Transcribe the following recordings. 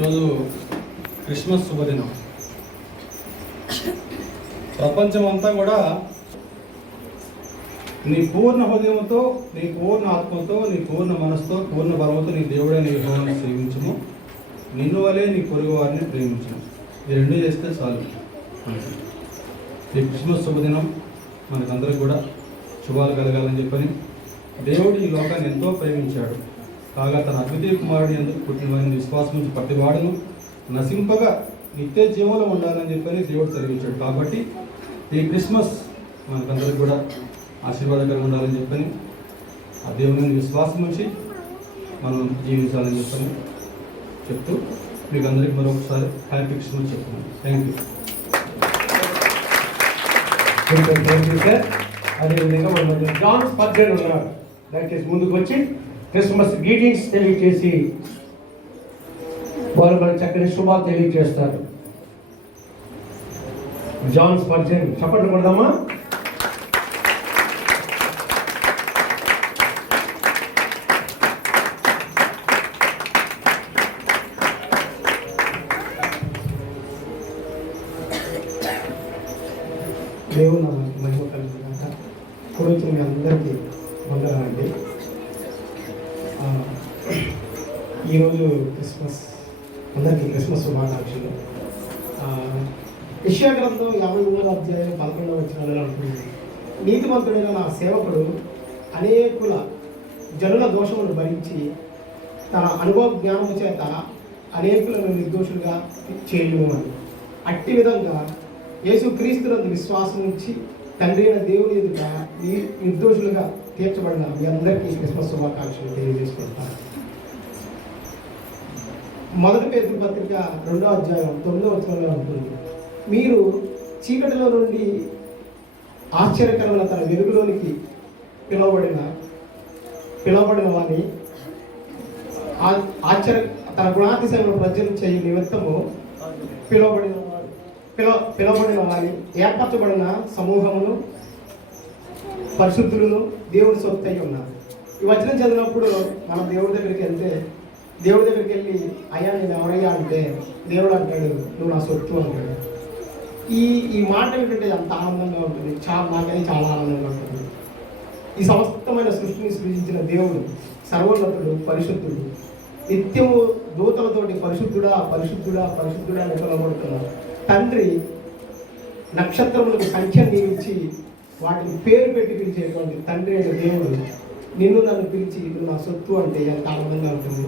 ఈరోజు క్రిస్మస్ శుభదినం. ప్రపంచం అంతా కూడా నీ పూర్ణ హృదయంతో, నీ పూర్ణ ఆత్మతో, నీ పూర్ణ మనసుతో, పూర్ణ బలముతో నీ దేవుడైన యెహోవాను సేవించుము, నిన్ను వలె నీ పొరుగు వారిని ప్రేమించుము. ఈ రెండు చేస్తే చాలు. ఈ క్రిస్మస్ శుభదినం మనకందరికి కూడా శుభాలు కలగాలని చెప్పని దేవుడు ఈ లోకాన్ని ఎంతో ప్రేమించాడు. కాగా తన అద్వితీయ కుమారుని ఎందుకు పుట్టిన వారిని విశ్వాసం నుంచి ప్రతివాడును నశింపగా నిత్య జీవంలో ఉండాలని చెప్పని దేవుడు సెలవించాడు. కాబట్టి ఈ క్రిస్మస్ మనకందరికి కూడా ఆశీర్వాదకరంగా ఉండాలని చెప్పని ఆ దేవుని విశ్వాసం నుంచి మనం జీవించాలని చెప్పని చెప్తూ మీకు అందరికీ మరొకసారి హ్యాపీ క్రిస్మస్ చెప్తున్నాను. Thank you sir. అదేవిధంగా మన జాన్ స్పర్జన్ ఉన్నారు. దయచేసి ముందుకు వచ్చి క్రిస్మస్ గ్రీటింగ్స్ తెలియజేసి వారు మన చక్కని శుభాలు తెలియజేస్తారు. జాన్ స్పర్జన్, చప్పట్లు కొడదామా? దేవుడు మహిమ కలిగినాక గురించి మీ అందరికీ వందనాలండి. ఈరోజు క్రిస్మస్, అందరికీ క్రిస్మస్ శుభాకాంక్షలు. యెషయా గ్రంథం 53వ అధ్యాయం 11వ వచనంలో ఉంటుంది, నీతిమంతుడైన నా సేవకుడు అనేకుల జనుల దోషములను భరించి తన అనుభవ జ్ఞానము చేత అనేకులను నిర్దోషులుగా చేయము అని. అట్టి విధంగా యేసుక్రీస్తునందు విశ్వాసం ఉంచి తండ్రి అయిన దేవుని ఎదుట నిర్దోషులుగా తీర్చబడిన మీ అందరికీ క్రిస్మస్ శుభాకాంక్షలు తెలియజేసుకుంటాను. మొదటి పేతురు పత్రిక 2వ అధ్యాయం 9వ వచనంలో ఉంటుంది, మీరు చీకటిలో నుండి ఆశ్చర్యకరమైన తన వెలుగులోనికి పిలువబడిన వారిని తన గుణాతిశయంలో ప్రజలు చేయ నిమిత్తము పిలువబడిన వారిని ఏర్పరచబడిన సమూహమును పరిశుద్ధులను దేవుడి సొత్తై ఉన్నారు. ఈ వచనం చదివినప్పుడు మనం దేవుడి దగ్గరికి వెళ్ళి అయ్యా నేను ఎవరయ్యా అంటే దేవుడు అంటాడు, నువ్వు నా సొత్తు అంటాడు. ఈ మాట ఏంటంటే అంత ఆనందంగా ఉంటుంది. నాకైతే చాలా ఆనందంగా ఉంటుంది. ఈ సమస్తమైన సృష్టిని సృజించిన దేవుడు సర్వోన్నతుడు, పరిశుద్ధుడు, నిత్యము దూతలతోటి పరిశుద్ధుడా పరిశుద్ధుడా పరిశుద్ధుడా అని పిలువబడుతున్నారు. తండ్రి నక్షత్రములకు సంఖ్య నియమించి వాటిని పేరు పెట్టి పిలిచేటువంటి తండ్రి అయిన దేవుడు నిన్ను నన్ను పిలిచి నువ్వు నా సొత్తు అంటే ఎంత ఆనందంగా ఉంటుంది.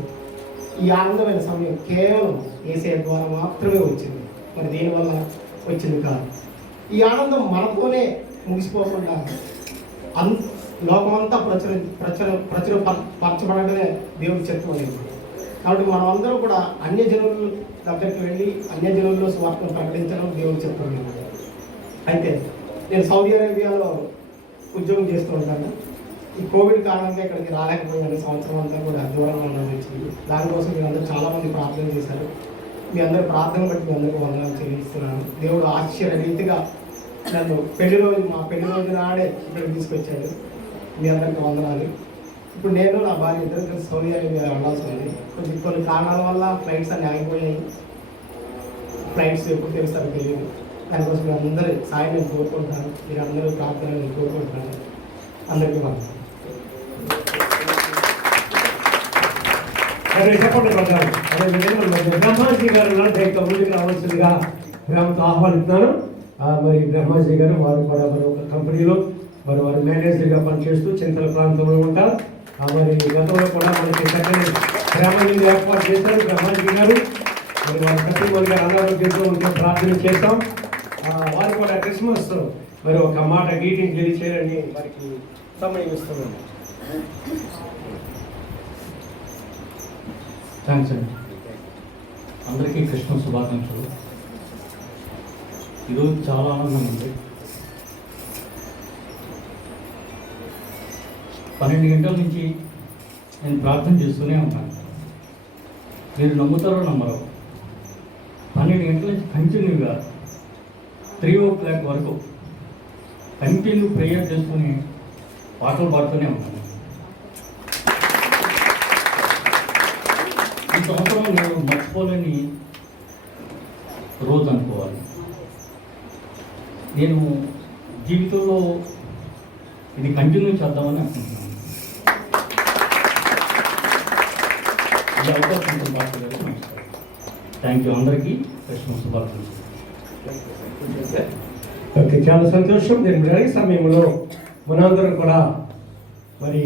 ఈ ఆనందమైన సమయం కేవలం యేసయ్య ద్వారా మాత్రమే వచ్చింది, మరి దేనివల్ల వచ్చింది కాదు. ఈ ఆనందం మనతోనే ముగిసిపోకుండా లోకమంతా పరచబడమే దేవుడి చిత్తం అనేది. కాబట్టి మనం అందరూ కూడా అన్యజనుల దగ్గరికి వెళ్ళి అన్యజనుల్లో స్వార్థను ప్రకటించడం దేవుడి చిత్తం. అయితే నేను సౌదీ అరేబియాలో ఉద్యోగం చేస్తూ ఉంటాను. ఈ కోవిడ్ కారణంగా ఇక్కడికి రాలేకపోయాను. సంవత్సరం అంతా కూడా దూరంగా ఉండాల్సి వచ్చింది. దానికోసం మీరు అందరూ చాలామంది ప్రార్థన చేశారు. మీ అందరూ ప్రార్థన బట్టి మీ అందరికీ వందనాలు చెల్లిస్తున్నాను. దేవుడు ఆశ్చర్య రీతిగా నన్ను మా పెళ్లి రోజు నాడే ఇక్కడికి తీసుకొచ్చాడు. మీ అందరికీ వందనాలు. ఇప్పుడు నేను నా భార్య ఇద్దరు కలిసి సౌదీ అరేబియా వెళ్ళాల్సి ఉంది. కొన్ని కారణాల వల్ల ఫ్లైట్స్ అన్నీ ఆగిపోయాయి. ఫ్లైట్స్ ఎప్పుడు తెలుస్తారో తెలియదు. దానికోసం మీరు అందరూ సాయం నేను కోరుకుంటున్నాను. మీరు అందరూ ప్రార్థన నేను కోరుకుంటున్నాను. అందరికీ వందనాలు. బ్రహ్మాజీ గారు ముందుకు రావాల్సిందిగా గ్రామంతో ఆహ్వానిస్తున్నాను. మరి బ్రహ్మాజీ గారు వారు కూడా మరి ఒక కంపెనీలో వారు మేనేజర్గా పనిచేస్తూ చింతల ప్రాంతంలో ఉంటారు. మరి గతంలో కూడా మనకి చక్కని గ్రామాన్ని ఏర్పాటు చేశారు బ్రహ్మాజీ గారు. మరి వారి సతీమణి గారు అనారోగ్యంతో ఉంటే ప్రార్థన చేస్తాం. వారు కూడా క్రిస్మస్ మరి ఒక మాట గ్రీటింగ్ తెలియచేయాలని వారికి సమయం ఇస్తున్నాను. థ్యాంక్స్ అండి. అందరికీ క్రిస్మస్ శుభాకాంక్షలు. ఈరోజు చాలా ఆనందంగా ఉంది. 12 గంటల నుంచి నేను ప్రార్థన చేస్తూనే ఉన్నాను. మీరు నమ్ముతారో నమ్మరో, 12 గంటల నుంచి కంటిన్యూగా 3 o'clock వరకు కంటిన్యూ ప్రేయర్ చేసుకుని పాటలు పాడుతూనే ఉన్నాను. ఈ సంవత్సరం నేను మర్చిపోలేని రోజు అనుకోవాలి. నేను జీవితంలో ఇది కంటిన్యూ చేద్దామని అనుకుంటున్నాను. ఈ అవకాశం మాట్లాడలేదు. నమస్కారం. థ్యాంక్ యూ అందరికీ. క్రిస్మస్ శుభాకాంక్షలు. ఓకే, చాలా సంతోషం. నేను జరిగే సమయంలో మనందరం కూడా మరి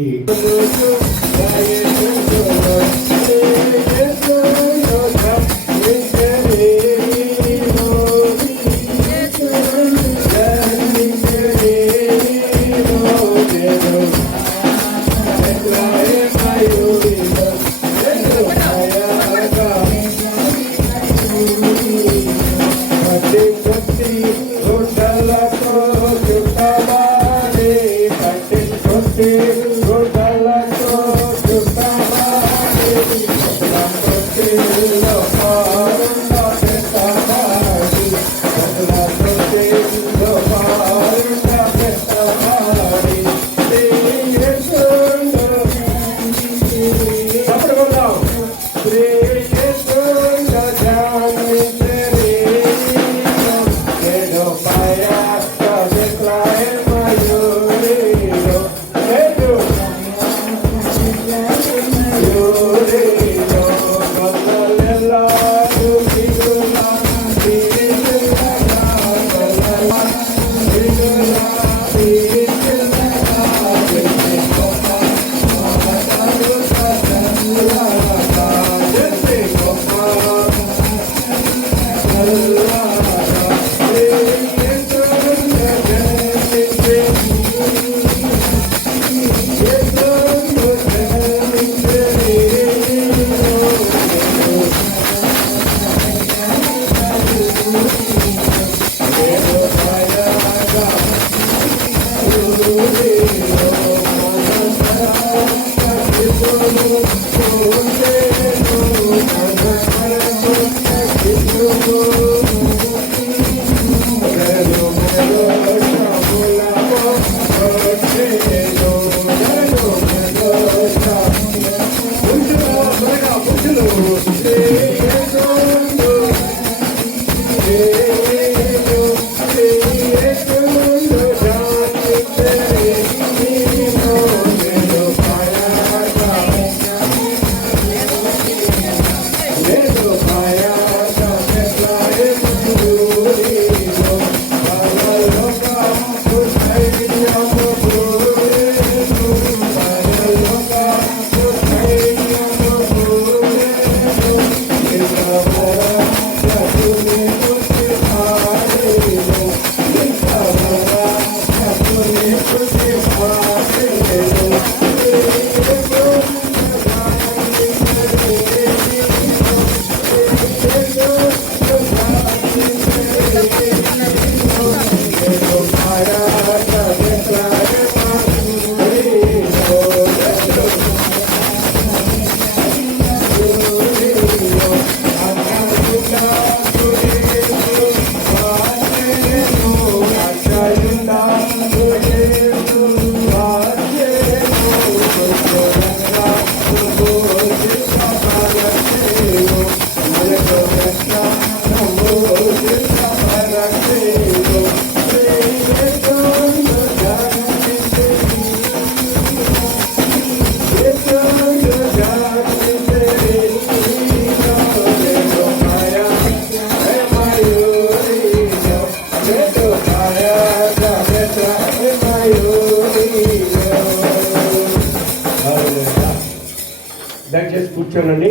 దయచేసి కూర్చోనండి.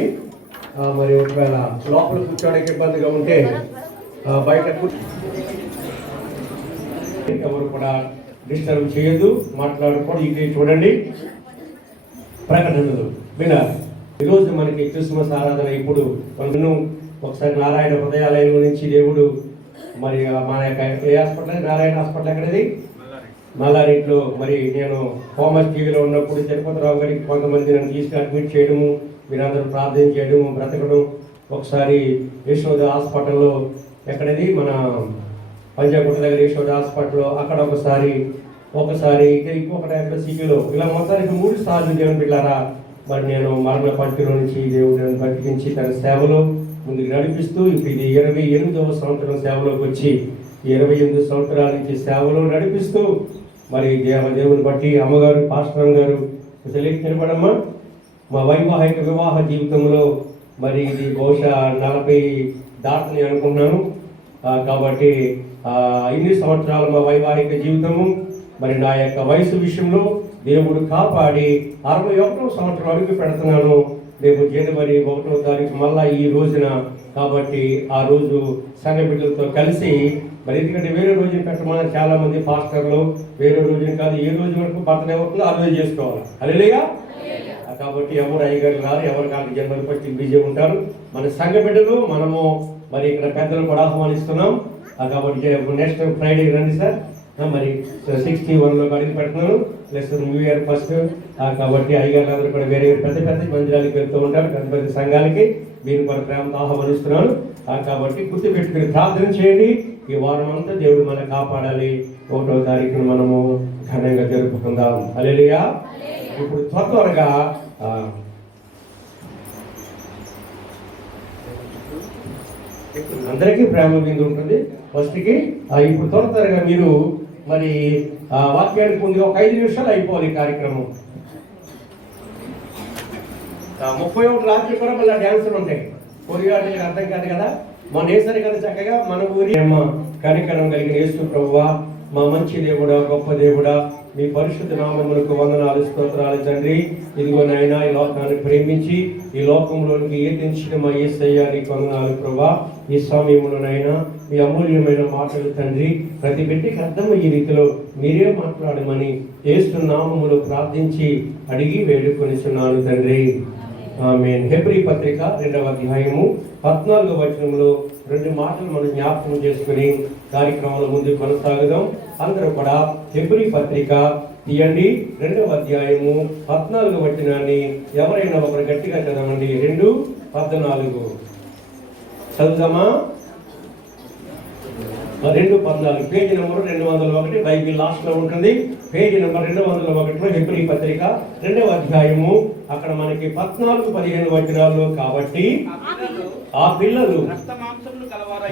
మరి ఒకవేళ లోపల కూర్చోడానికి ఇబ్బందిగా ఉంటే బయట ఎవరు కూడా డిస్టర్బ్ చేయదు, మాట్లాడుకోండి. ఇది చూడండి ప్రకటనలు వినాలి. ఈరోజు మనకి క్రిస్మస్ ఆరాధన ఇప్పుడు ఒకసారి నారాయణ హృదయాలయం నుంచి దేవుడు మరి మన యొక్క హాస్పిటల్, నారాయణ హాస్పిటల్ ఎక్కడది, మల్లారెడ్డిలో. మరి నేను కామర్స్ టీవీలో ఉన్నప్పుడు తిరుపతిరావు గారికి కొంతమంది నన్ను తీసుకుని అడ్మిట్ చేయడము, మీరందరూ ప్రార్థన చేయడము, బ్రతకడం. ఒకసారి యశోద హాస్పిటల్లో, ఎక్కడది మన పంజాగుట్ట దగ్గర యశోద హాస్పిటల్లో, అక్కడ ఒకసారి ఇంకొక టైంలో సిటీలో, ఇలా మొత్తానికి 3 సార్లు దేవుని పిల్లారా మరి నేను మరణ పంటిలో నుంచి దేవుడు నన్ను బతికించి తన సేవలో ముందుకు నడిపిస్తూ ఇప్పుడు ఇది 28వ సంవత్సరం సేవలోకి వచ్చి 28 సంవత్సరాల నుంచి సేవలో నడిపిస్తూ మరి దేవుని బట్టి అమ్మగారు పాస్టర్ గారు తెలియపడమ్మా మా వైవాహిక వివాహ జీవితంలో మరి ఇది బహుశా 40 దాటని అనుకున్నాను. కాబట్టి ఇన్ని సంవత్సరాలు మా వైవాహిక జీవితము మరి నా యొక్క వయసు విషయంలో దేవుడు కాపాడి 61వ సంవత్సరం అడుగు పెడుతున్నాను. రేపు జనవరి 1వ తారీఖు మళ్ళా ఈ రోజున. కాబట్టి ఆ రోజు సంఘ బిడ్డలతో కలిసి మరి ఎందుకంటే వేరే రోజున పెట్టమని చాలా మంది పాస్టర్లు వేరే రోజున కాదు ఏ రోజు వరకు బర్త్డే అవుతుందో ఆ రోజు చేసుకోవాలి. హల్లెలూయా. కాబట్టి ఎవరు అయ్యగారు రారు, ఎవరు కాదు జనవరి పట్టి బిజీ ఉంటారు. మన సంఘ బిడ్డలు మనము మరి ఇక్కడ పెద్దలు కూడా ఆహ్వానిస్తున్నాం. కాబట్టి నెక్స్ట్ ఫ్రైడే రండి సార్. మరి 61లో అడిగి పెడుతున్నాను ప్లస్ న్యూ ఇయర్ ఫస్ట్. కాబట్టి అయ్యగారు అందరూ కూడా వేరే పెద్ద పెద్ద మందిరాలకు వెళ్తూ ఉంటారు, పెద్ద పెద్ద సంఘాలకి మీరు కూడా ప్రేమతో ఆహ్వానిస్తున్నాను. కాబట్టి గుర్తుపెట్టుకుని ప్రార్థన చేయండి. ఈ వారం అంతా దేవుడు మనం కాపాడాలి. 1వ తారీఖున మనము ఘనంగా జరుపుకుందాం. హల్లెలూయా. ఇప్పుడు త్వరగా అందరికీ ప్రేమ మీద ఉంటుంది ఫస్ట్కి. ఇప్పుడు త్వరగా మీరు మరి వాక్యానికి ముందు ఒక 5 నిమిషాలు అయిపోవాలి ఈ కార్యక్రమం. 31 రాత్రి కూడా మళ్ళీ డ్యాన్సులు ఉంటాయి. కొరియాడీలకు అర్థం కాదు కదా. మన ఏసరి కదా చక్కగా మన ఊరి కనికరం కలిగిన యేసు ప్రభువా, మా మంచి దేవుడా, గొప్ప దేవుడా, మీ పరిశుద్ధ నామములకు వందనాలు స్తోత్రాలు తండ్రి. ఇదిగో నాయనా ఈ లోకాన్ని ప్రేమించి ఈ లోకంలోనికి ఏదించిన మా యేసయ్య నీకు వందనాలు ప్రభువా. ఈ సమయంలోనైనా మీ అమూల్యమైన మాటలు తండ్రి ప్రతి బిడ్డకి అర్థమయ్యే రీతిలో మీరే మాట్లాడమని యేసు నామములో ప్రార్థించి అడిగి వేడుకొనిచున్నాను తండ్రి. ఆమేన్. హెబ్రీ పత్రిక 2వ అధ్యాయము 14వ వచనంలో 2 మాటలు మనం జ్ఞాపకం చేసుకుని కార్యక్రమంలో ముందుకు కొనసాగుదాం. అందరూ కూడా హెబ్రీ పత్రిక తీయండి. 2వ అధ్యాయము 14వ వచనాన్ని ఎవరైనా ఒకరు గట్టిగా చదవండి. 2:14 చదువుదామా? 2:14 పేజీ నెంబర్ 201 బైబిల్ లాస్ట్ లో ఉంటుంది. పేజీ నెంబర్ 201లో హెబ్రీ పత్రిక 2వ అధ్యాయము అక్కడ మనకి 14-15 వచనాలు. కాబట్టి ఆ పిల్లలు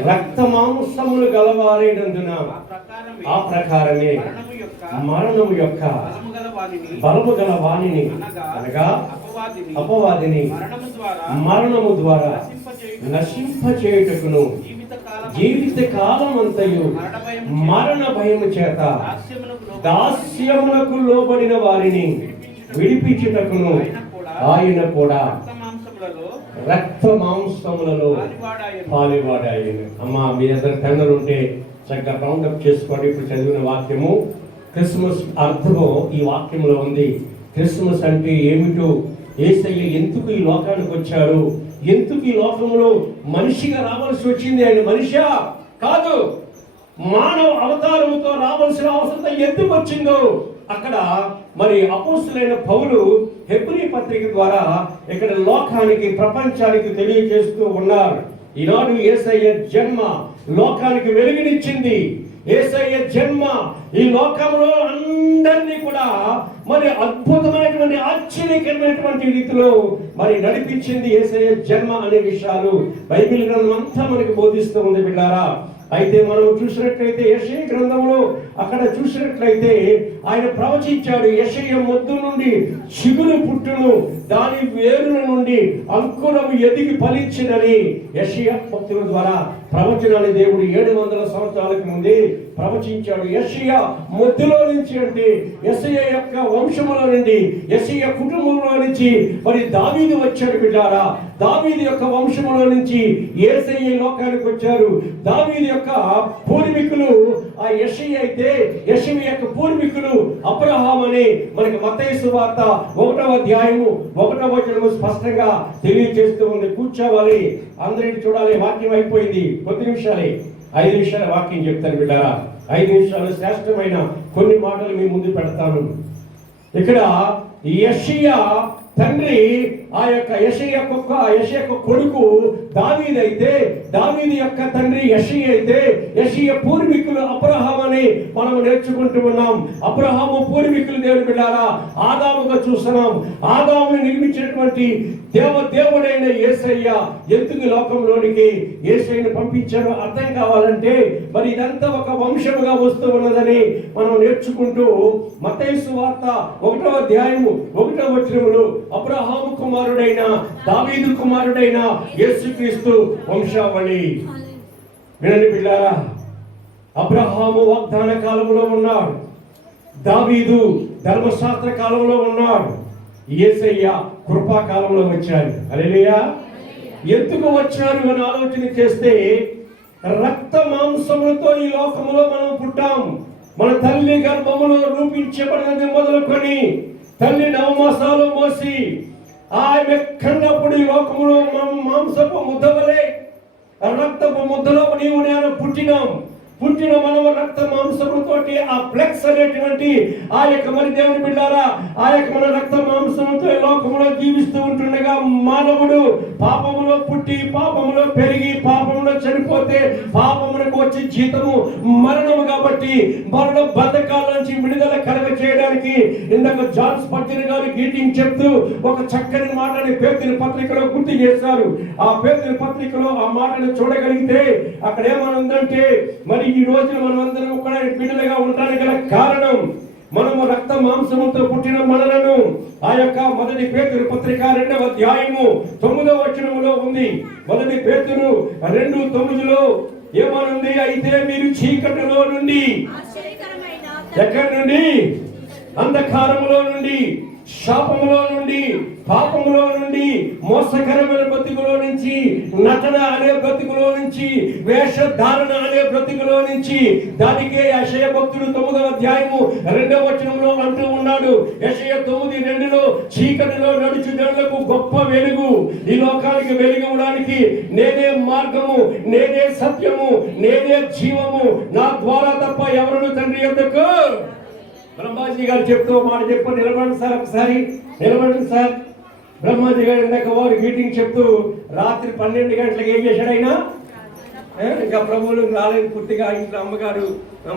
రక్త మాంసములు గలవారైనందున ఆ ప్రకారమే మరణము యొక్క బలము గల వాణిని అనగా అపవాదిని మరణము ద్వారా నశింపచేయుటకును జీవిత కాలం అంతయు మరణ భయము చేత దాస్యమునకు లోబడిన వారిని విడిపించుటకును ఆయన కూడా రక్త మాంసములలో పాలువాడాయను. అమ్మా మీ దగ్గర పెన్నులు ఉంటే చక్కగా రౌండప్ చేసుకోండి. ఇప్పుడు చదివిన వాక్యము క్రిస్మస్ అర్థము ఈ వాక్యంలో ఉంది. క్రిస్మస్ అంటే ఏమిటో, యేసయ్య ఎందుకు ఈ లోకానికి వచ్చాడు, ఎందుకు ఈ లోకంలో మనిషిగా రావాల్సి వచ్చింది, ఆయన మనిషా కాదు మానవ అవతారముతో రావాల్సిన అవసరం ఎందుకు వచ్చిందో అక్కడ మరి అపోస్తులైన పౌలు హెబ్రీ పత్రిక ద్వారా ఇక్కడ లోకానికి ప్రపంచానికి తెలియజేస్తూ ఉన్నారు. ఈనాడు యేసయ్య జన్మ లోకానికి వెలుగునిచ్చింది. యేసయ్య జన్మ ఈ లోకంలో అందరినీ కూడా మరి అద్భుతమైనటువంటి ఆశ్చర్యకరమైనటువంటి రీతిలో మరి నడిపించింది యేసయ్య జన్మ అనే విషయాలు బైబిల్ గ్రంథం అంతా మనకి బోధిస్తూ ఉంది బిడ్డారా. అయితే మనం చూసినట్లయితే యెషయా గ్రంథంలో అక్కడ చూసినట్లయితే ఆయన ప్రవచించాడు. యెషయా మొద్దు నుండి చిగురు పుట్టును, దాని వేరుల నుండి అంకురం ఎదిగి ఫలించినని యెషయా భక్తుల ద్వారా ప్రవచనాన్ని దేవుడు 700 సంవత్సరాలకు ముందే ప్రవచించాడు. యెషయా మొద్దులో నుంచి అంటే యెషయా యొక్క వంశములో నుండి, యెషయా కుటుంబంలో నుంచి మరి దావీదు వచ్చాడు బిడ్డారా. దావీదు యొక్క వంశములో నుంచి యేసయ్య లోకానికి వచ్చారు. దావీదు యొక్క పూర్వీకులు ఆ యెషయా అయితే యెషయా యొక్క పూర్వీకులు అబ్రహాం అని మనకి మత్తయి సువార్త 1వ అధ్యాయము 1వ వచనము స్పష్టంగా తెలియజేస్తూ ఉంది. కూర్చోవాలి, అందరిని చూడాలి. వాక్యం అయిపోయింది, కొద్ది నిమిషాలే, 5 నిమిషాల వాక్యం చెప్తాను బిడ్డారా. 5 నిమిషాలు శ్రేష్టమైన కొన్ని మాటలు మీ ముందు పెడతాను. ఇక్కడ యెషయా తండ్రి ఆ యొక్క యెషయ కొడుకు దావీదు అయితే, దావీదు యొక్క తండ్రి యెషయ అయితే, యెషయ పూర్వీకులు అబ్రహాం అని మనం నేర్చుకుంటూ ఉన్నాం. అబ్రహాము పూర్వీకులు దేవుని బిడ్డారా ఆదాముగా చూస్తున్నాం. ఆదాముని నిర్మించినటువంటి దేవుడైన యేసయ్య ఎందుకు లోకంలోనికి యేసయ్యను పంపించారో అర్థం కావాలంటే మరి ఇదంతా ఒక వంశముగా వస్తూ ఉన్నదని మనం నేర్చుకుంటూ మత్తయి సువార్త 1వ అధ్యాయము 1వ వచనములో అబ్రహాము కుమారుడైన దావీదు కుమారుడైన యేసుక్రీస్తు వంశావళి. వినండి బిడ్డారా, అబ్రహాము వాగ్దాన కాలంలో ఉన్నాడు, దావీదు ధర్మశాస్త్ర కాలంలో ఉన్నాడు, యేసయ్య కృపాకాలంలో వచ్చాడు. హల్లెలూయా. ఎందుకు వచ్చారు అని ఆలోచన చేస్తే రక్త మాంసములతో ఈ లోకములో మనం పుట్టాం. మన తల్లి గర్భములో రూపించబడినది మొదలుకొని తల్లి నవమాసాలు మోసి ఆమె కన్నప్పుడు ఈ లోకములో మాంసపు ముద్దవలే రక్తపు ముద్దలో నీవు నేను పుట్టిన మనము రక్త మాంసముతోటి ఆ ఫ్లెక్స్ అనేటువంటి ఆ యొక్క మరి దేవుని బిడ్డారా ఆ యొక్క మన రక్త మాంసముతో లోకములో జీవిస్తూ ఉంటుండగా మానవుడు పాపములో పుట్టి పాపములో పెరిగి పాపములో చనిపోతే పాపమునకు వచ్చే జీతము మరణము. కాబట్టి మరణ బంధకాల నుంచి విడుదల కలగ చేయడానికి ఇందాక జాన్ స్పర్జన్ గారు గీటింగ్ చెప్తూ ఒక చక్కని మాటని పేతురు పత్రికలో గుర్తు చేశారు. ఆ పేతురు పత్రికలో ఆ మాటను చూడగలిగితే అక్కడ ఏమనుందంటే మరి ఈ రోజున మనమందరం కూడా బిడ్డలుగా ఉండడానికి గల కారణం మనము రక్త మాంసముతో పుట్టిన మనలను ఆ యొక్క మొదటి పేతురు పత్రిక 2వ అధ్యాయము 9వ వచనములో ఉంది. మొదటి పేతురు 2:9లో ఏమనుంది? అయితే మీరు చీకటిలో నుండి, ఎక్కడి నుండి? అంధకారములో నుండి, శాపములో నుండి, పాపములో నుండి, మోసకరమైన బ్రతుకులో నుంచి, నటన అనే బ్రతుకులో నుంచి, వేషధారణ అనే బ్రతుకులో నుంచి, దానికే యెషయా భక్తుడు 9వ అధ్యాయము 2వ వచనంలో అంటూ ఉన్నాడు. యెషయా 9:2లో చీకటిలో నడుచు జనులకు గొప్ప వెలుగు, ఈ లోకానికి వెలుగవడానికి నేనే మార్గము, నేనే సత్యము, నేనే జీవము, నా ద్వారా తప్ప ఎవరును తండ్రి యొద్దకు. బ్రహ్మాజీ గారు చెప్తూ మాట చెప్పు, నిలబడండి సార్, ఒకసారి నిలబడండి సార్. బ్రహ్మాజీ గారు ఇందాక వారు మీటింగ్ చెప్తూ రాత్రి 12 గంటలకు ఏం చేశాడు ఆయన? ఇంకా ప్రభువులు రాలేదు పూర్తిగా. ఇంట్లో అమ్మగారు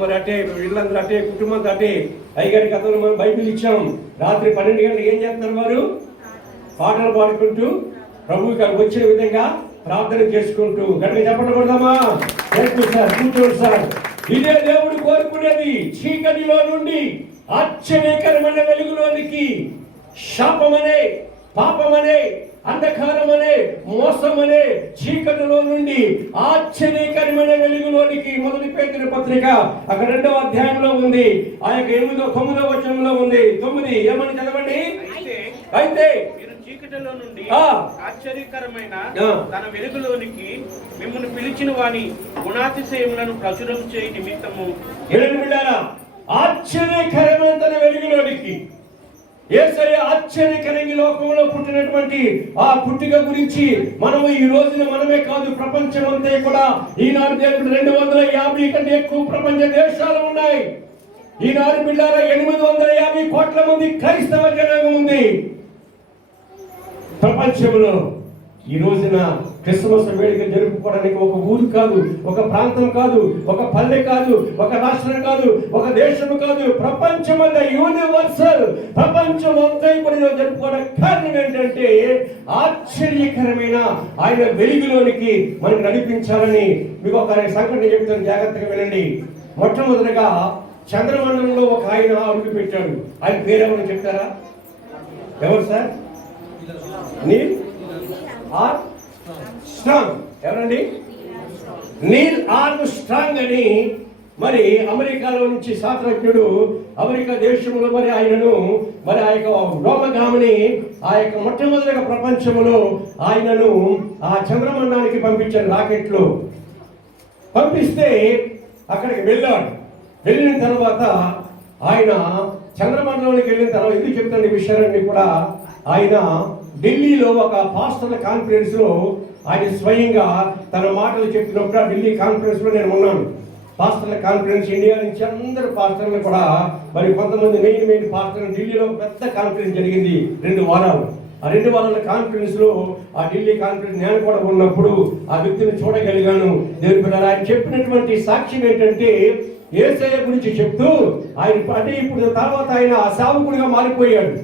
మరి అట్టే, వీళ్ళందరూ అట్టే, కుటుంబంతో అట్టే. అయ్యగారి కథలు మనం బైబిల్ ఇచ్చాం. రాత్రి 12 గంటలకు ఏం చేస్తున్నారు వారు? పాటలు పాడుకుంటూ ప్రభువు గారు వచ్చిన విధంగా ప్రార్థన చేసుకుంటూ గట్టిగా చెప్పండి కొడదామా? సార్ కూర్చోండి సార్. ఇదే దేవుడు కోరుకునేది. చీకటిలో నుండి ఆశ్చర్యకరమైన వెలుగులోనికి, శాపమనే, పాపమనే, అంధకారమనే, మోసమనే చీకటిలో నుండి ఆశ్చర్యకరమైన వెలుగులోనికి మొదటి పేతురు పత్రిక అక్కడ 2వ అధ్యాయంలో ఉంది. ఆ యొక్క 9వ వచనంలో ఉంది. 9 ఏమని చదవండి? అయితే చీకటిలో నుండి ఆశ్చర్యకరమైన తన వెలుగులోనికి మిమ్మల్ని పిలిచిన వాని గుణాతిశయములను ప్రచురం చేయ నిమిత్తము. ఆశ్చర్యకరమైన తన వెలుగులోనికి యేసయ్య ఆశ్చర్యకరంగా లోకంలో పుట్టినటువంటి ఆ పుట్టిక గురించి మనము ఈ రోజున మనమే కాదు, ప్రపంచం అంతే కూడా ఈనాడు 250 కంటే ఎక్కువ ప్రపంచ దేశాలు ఉన్నాయి. ఈనాడు బిడ్డారా 850 కోట్ల మంది క్రైస్తవ జనాంగం ఉంది ప్రపంచంలో. ఈ రోజున క్రిస్మస్ వేడుక జరుపుకోవడానికి ఒక ఊరు కాదు, ఒక ప్రాంతం కాదు, ఒక పల్లె కాదు, ఒక రాష్ట్రం కాదు, ఒక దేశం కాదు, ప్రపంచమంతా యూనివర్సల్, ప్రపంచం అంతా ఇప్పుడు జరుపుకోవడానికి కారణం ఏంటంటే ఆశ్చర్యకరమైన ఆయన వెలుగులోనికి మనకు నడిపించాలని. మీకు ఒక సంఘటన చెప్తాను, జాగ్రత్తగా వినండి. మొట్టమొదటిగా చంద్రమండలంలో ఒక ఆయన అడుగు పెట్టాడు. ఆయన పేరెవరు చెప్తారా? ఎవరు సార్? నీల్ ఆర్మ్స్ట్రాంగ్. ఎవరండి? నీల్ ఆర్మ్స్ట్రాంగ్ అని మరి అమెరికాలో నుంచి శాస్త్రజ్ఞుడు అమెరికా దేశంలో మరి ఆయనను మరి ఆ యొక్క వ్యోమగామిని ఆ యొక్క మొట్టమొదటిగా ప్రపంచంలో ఆయనను ఆ చంద్రమండలానికి పంపించారు రాకెట్లో. పంపిస్తే అక్కడికి వెళ్ళాడు. వెళ్ళిన తర్వాత ఆయన చంద్రమండలంలోకి వెళ్ళిన తర్వాత ఎందుకు చెప్తాను ఈ విషయాలన్నీ కూడా, ఆయన ఢిల్లీలో ఒక పాస్టర్ల కాన్ఫరెన్స్ లో ఆయన స్వయంగా తన మాటలు చెప్పినప్పుడు ఢిల్లీ కాన్ఫరెన్స్ లో నేను ఉన్నాను. పాస్టర్ల కాన్ఫరెన్స్ ఇండియా నుంచి అందరు పాస్టర్లు కూడా మరి కొంతమంది మెయిన్ పాస్టర్లు ఢిల్లీలో పెద్ద కాన్ఫరెన్స్ జరిగింది 2 వారాలు. ఆ 2 వారాల కాన్ఫరెన్స్లో, ఆ ఢిల్లీ కాన్ఫరెన్స్ నేను కూడా ఉన్నప్పుడు ఆ వ్యక్తిని చూడగలిగాను. దేవుని పిల్లలు, ఆయన చెప్పినటువంటి సాక్ష్యం ఏంటంటే, యేసయ్య గురించి చెప్తూ ఆయన అంటే ఇప్పుడు తర్వాత ఆయన సేవకుడిగా మారిపోయాడు.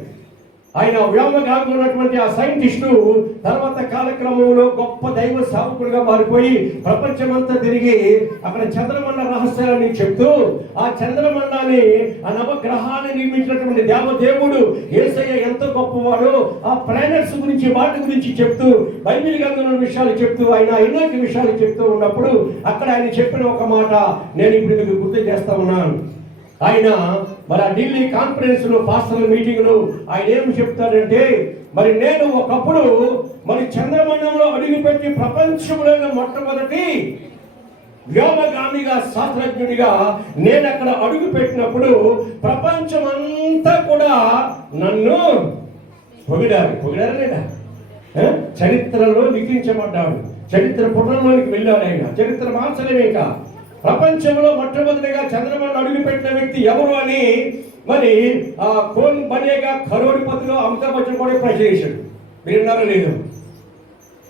ఆయన వ్యోమగామి ఉన్నటువంటి ఆ సైంటిస్టు తర్వాత కాలక్రమంలో గొప్ప దైవ సేవకుడిగా మారిపోయి ప్రపంచమంతా తిరిగి అక్కడ చంద్రమండల రహస్యాలని చెప్తూ, ఆ చంద్రమండలాన్ని, ఆ నవగ్రహాన్ని నిర్మించినటువంటి దేవదేవుడు యేసయ్య ఎంత గొప్పవాడో ఆ ప్లానెట్స్ గురించి, వాటి గురించి చెప్తూ, బైబిల్ గ్రంథంలో విషయాలు చెప్తూ, ఆయన అనేక విషయాలు చెప్తూ ఉన్నప్పుడు అక్కడ ఆయన చెప్పిన ఒక మాట నేను ఇప్పుడు మీకు గుర్తు చేస్తా ఉన్నాను. ఆయన మరి ఆ ఢిల్లీ కాన్ఫరెన్స్ లో, పాస్టర్ల మీటింగ్ లో ఆయన ఏమి చెప్తాడంటే, మరి నేను ఒకప్పుడు మరి చంద్రమండలంలో అడుగుపెట్టి ప్రపంచంలో మొట్టమొదటి వ్యోమగామిగా, శాస్త్రజ్ఞుడిగా నేను అక్కడ అడుగు పెట్టినప్పుడు ప్రపంచమంతా కూడా నన్ను పొగిడారు లేదా? చరిత్రలో లిఖించబడ్డాడు, చరిత్ర పుటంలోనికి వెళ్ళాడు ఆయన. చరిత్ర మార్చలేమేక ప్రపంచంలో మొట్టమొదటిగా చంద్రమండలం అడుగుపెట్టిన వ్యక్తి ఎవరు అని మరి ఆ కోన్ బనేగా కరోడిపతిలో అమితాబ్ బచ్చన్ కూడా ప్రశ్నించాడు. విన్నారో లేదు?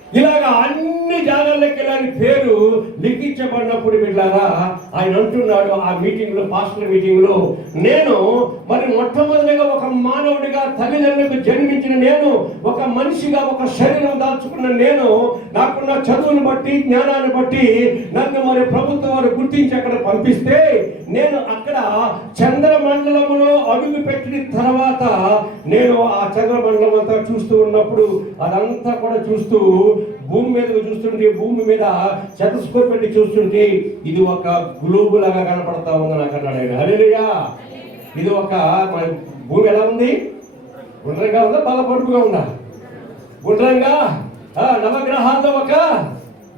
ఇలాగా అన్ని జాగాల్లోకి వెళ్ళని పేరు లిఖించబడినప్పుడు వీళ్ళారా ఆయన అంటున్నాడు ఆ మీటింగ్ లో, పాస్టర్ మీటింగ్ లో, నేను మరి మొట్టమొదటిగా ఒక మానవుడిగా తల్లిదండ్రులకు జన్మించిన నేను, ఒక మనిషిగా ఒక శరీరం దాల్చుకున్న నేను, నాకున్న చదువును బట్టి, జ్ఞానాన్ని బట్టి నన్ను మరి ప్రభుత్వం వారు గుర్తించి అక్కడ పంపిస్తే, నేను అక్కడ చంద్రమండలంలో అడుగు పెట్టిన తర్వాత నేను ఆ చంద్రమండలం అంతా చూస్తూ ఉన్నప్పుడు అదంతా కూడా చూస్తూ భూమి మీద చూస్తుంటే, భూమి మీద స్టెతస్కోప్ పెట్టి చూస్తుంటే ఇది ఒక గ్లోబ్ లాగా కనపడతా ఉంది నాకు అన్నాడు ఆయన. హల్లెలూయా. ఇది ఒక భూమి ఎలా ఉంది? గుండ్రంగా ఉందా, బాగా పొడుపుగా ఉందా? గుండ్రంగా, నవగ్రహాల్లో ఒక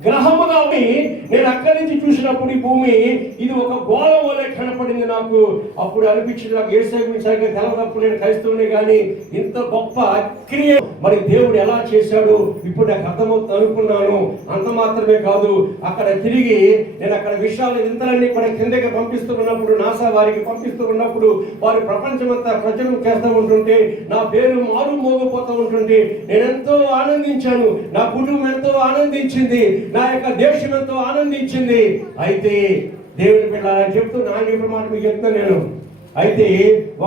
గ్రహముగా ఉంది. నేను అక్కడి నుంచి చూసినప్పుడు ఈ భూమి ఇది ఒక గోళం వలె కనపడింది నాకు. అప్పుడు అనిపించింది నాకు యేసయ్య గురించి సరిగ్గా తెలవనప్పుడు నేను క్రైస్తవునే కానీ ఇంత గొప్ప క్రియ మరి దేవుడు ఎలా చేశాడు ఇప్పుడు నాకు అర్థమవుతుంది అనుకున్నాను. అంత మాత్రమే కాదు, అక్కడ తిరిగి నేను అక్కడ విషయాలు ఇంతలన్నీ కూడా కిందకి పంపిస్తూ ఉన్నప్పుడు, నాసా వారికి పంపిస్తూ ఉన్నప్పుడు వారు ప్రపంచమంతా ప్రచారం చేస్తూ ఉంటుంటే నా పేరు మారు మోగిపోతూ ఉంటుంటే నేనెంతో ఆనందించాను. నా కుటుంబం ఎంతో ఆనందించింది, నా యొక్క దేశం ఎంతో ఆనందించింది. అయితే దేవుని బిడ్డలారా చెప్తూ నా యొక్క మాట మీకు చెప్తాను నేను. అయితే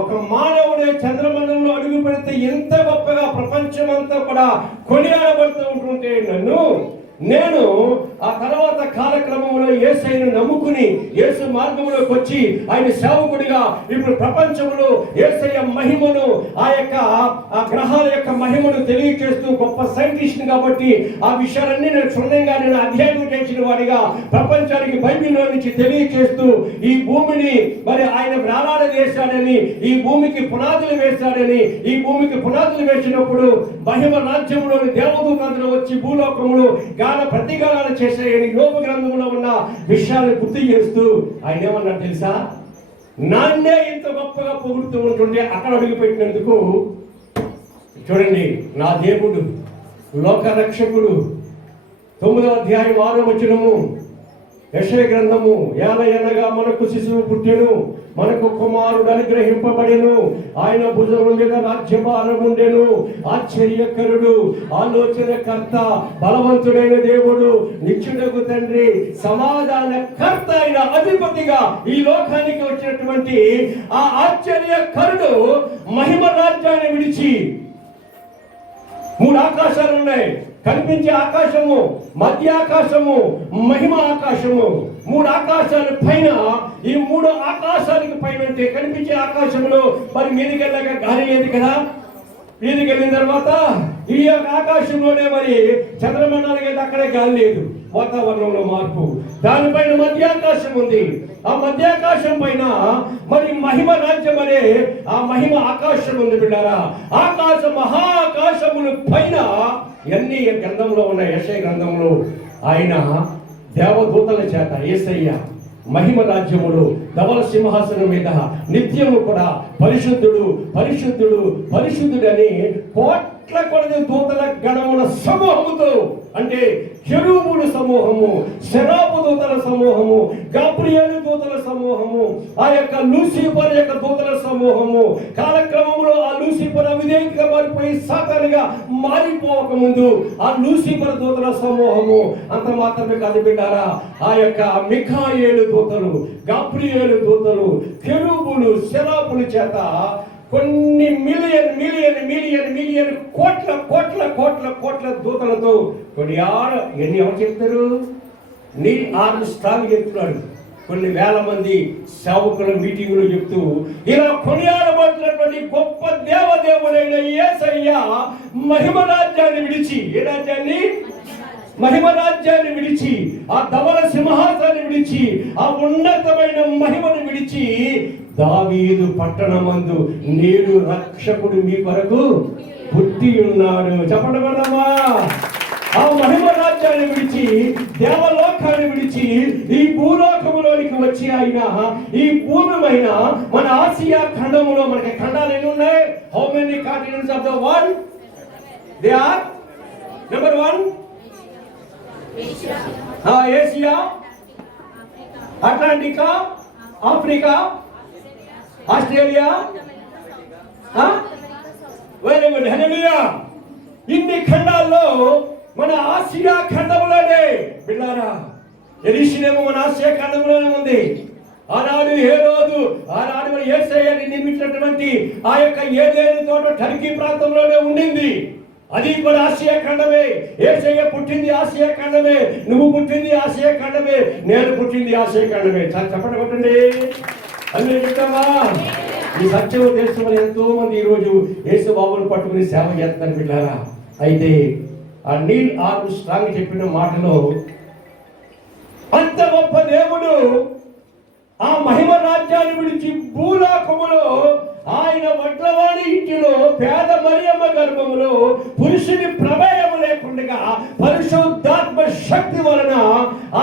ఒక మానవుడే చంద్రమండలంలో అడుగు పెడితే ఎంత గొప్పగా ప్రపంచం అంతా కూడా కొనియాడబడుతూ ఉంటుంటే నేను ఆ తర్వాత కాలక్రమంలో యేసయ్యను నమ్ముకుని యేసు మార్గంలోకి వచ్చి ఆయన సేవకుడిగా ఇప్పుడు ప్రపంచంలో యేసయ్య మహిమను, ఆ గ్రహాల యొక్క మహిమను తెలియజేస్తూ గొప్ప సైంటిస్ట్ కాబట్టి ఆ విషయాలన్నీ నేను క్షుణ్ణంగా నేను అధ్యయనం చేసిన వాడిగా ప్రపంచానికి బైబిల్లో నుంచి తెలియజేస్తూ ఈ భూమిని మరి ఆయన వేలాడదీశాడని, ఈ భూమికి పునాదులు వేశాడని, ఈ భూమికి పునాదులు వేసినప్పుడు మహిమ రాజ్యంలోని దేవదూతలు వచ్చి భూలోకములు గాన ప్రతిగానాలు చేశాయని యోబు గ్రంథంలో ఉన్న విషయాన్ని గుర్తు చేస్తూ ఆయన ఏమన్నాడు తెలుసా? నాన్నే ఇంత గొప్పగా పొగుడుతూ ఉంటుంటే అక్కడ అడుగు పెట్టినందుకు చూడండి, నా దేవుడు లోక రక్షకుడు 9వ అధ్యాయం 6వ వచనము యెషయా గ్రంథము, ఏలయనగా మనకు శిశువు పుట్టెను, మనకు కుమారుడు అనుగ్రహింపబడెను, ఆయన భుజము మీద రాజ్యభారం ఉండెను, ఆశ్చర్యకరుడు, ఆలోచనకర్త, బలవంతుడైన దేవుడు, నిత్యుడగు తండ్రి, సమాధానకర్త అయిన అధిపతిగా ఈ లోకానికి వచ్చినటువంటి ఆ ఆశ్చర్యకరుడు మహిమ రాజ్యాన్ని విడిచి 3 ఆకాశాలు ఉన్నాయి. కనిపించే ఆకాశము, మధ్య ఆకాశము, మహిమ ఆకాశము. 3 ఆకాశాల పైన, ఈ 3 ఆకాశానికి పైన అంటే కనిపించే ఆకాశంలో మరి మీదికి వెళ్ళాక గాలి లేదు కదా. మీదికి వెళ్ళిన తర్వాత ఈ యొక్క ఆకాశంలోనే మరి చంద్రమండలానికి వెళ్తే అక్కడే గాలి లేదు, వాతావరణంలో మార్పు. దానిపైన మధ్యాకాశం ఉంది. ఆ మధ్యాకాశం పైన మరి మహిమ రాజ్యం అనే ఆ మహిమ ఆకాశం ఉంది బిడ్డారా. ఆకాశ మహాకాశముల పైన ఎన్ని గ్రంథంలో ఉన్నాయి. యెషయా గ్రంథంలో ఆయన దేవదూతల చేత యేసయ్య మహిమ రాజ్యములు ధవల సింహాసనం మీద నిత్యము కూడా పరిశుద్ధుడు పరిశుద్ధుడు పరిశుద్ధుడని కోట్ల కొలది దూతల గణముల సమూహముతో, అంటే కెరూబుల సమూహము, శరాపు దూతల సమూహము, గాబ్రియేలు దూతల సమూహము, ఆ యొక్క లూసిఫర్ యొక్క దూతల సమూహము, కాలక్రమంలో ఆ లూసిఫర్ స్నేహితుగా మారిపోయి సాతానుగా మారిపోక ముందు ఆ లూసిఫర్ దూతల సమూహము అంత మాత్రమే కాదు బిడ్డారా, ఆ యొక్క మిఖాయేలు దూతలు, గబ్రియేలు దూతలు, కెరూబులు, సెరాపుల చేత కొన్ని మిలియన్ కోట్ల దూతలతో కొన్ని ఎన్ని ఎవరు చెప్తారు? నీల్ ఆర్మ్స్ట్రాంగ్ చెప్తున్నాడు. కొన్ని వేల మంది సేవకుల మీటింగులు చెప్తూ ఇలా కొనియాడబడుతున్నటువంటి గొప్ప దేవదేవుడైన యేసయ్య మహిమ రాజ్యాన్ని విడిచి, ఏ రాజ్యాన్ని? మహిమ రాజ్యాన్ని విడిచి, ఆ ధవల సింహాసాన్ని విడిచి, ఆ ఉన్నతమైన మహిమను విడిచి దావీదు పట్టణమందు నేడు రక్షకుడు మీ కొరకు పుట్టి ఉన్నాడు. చెప్పండి పడదామా? ఆ మహిమ రాజ్యాన్ని విడిచి, దేవలోకాన్ని విడిచి ఈ భూలోకములోనికి వచ్చి ఆయన ఈ భూమిపైన మన ఆసియా ఖండములో, మనకి ఖండాలు ఎన్ని ఉన్నాయి? How many continents of the world? They are number 1 Asia, Atlantica, Africa, Australia. Very good, hallelujah. ఇన్ని ఖండాల్లో మన ఆసియా ఖండంలోనే బిడ్డారా, యెరూషలేము మన ఆసియా ఖండంలోనే ఉంది. ఆనాడు మన యేసయ్యని నిర్మించినటువంటి ఆ యొక్క ఏదెను తోట టర్కీ ప్రాంతంలోనే ఉండింది. అది కూడా ఆసియా ఖండమే. యేసయ్య పుట్టింది ఆసియా ఖండమే, నువ్వు పుట్టింది ఆసియా ఖండమే, నేను పుట్టింది ఆసియా ఖండమే. చెప్పండి కొట్టండి, అన్నీ చెప్తామా? ఈ సత్యం తెలుసుకుని ఎంతో మంది ఈరోజు యేసు బాబును పట్టుకుని సేవ చేస్తున్నారు బిడ్డారా. అయితే ఆ నీల్ ఆర్మ్స్ట్రాంగ్ చెప్పిన మాటలో అంత గొప్ప దేవుడు ఆ మహిమ రాజ్యాన్ని విడిచి భూలోకములో ఆయన వడ్లవాణి ఇంటిలో పేద మరియమ్మ గర్భములో పురుషుని ప్రమేయం లేకుండా పరిశుద్ధాత్మ శక్తి వలన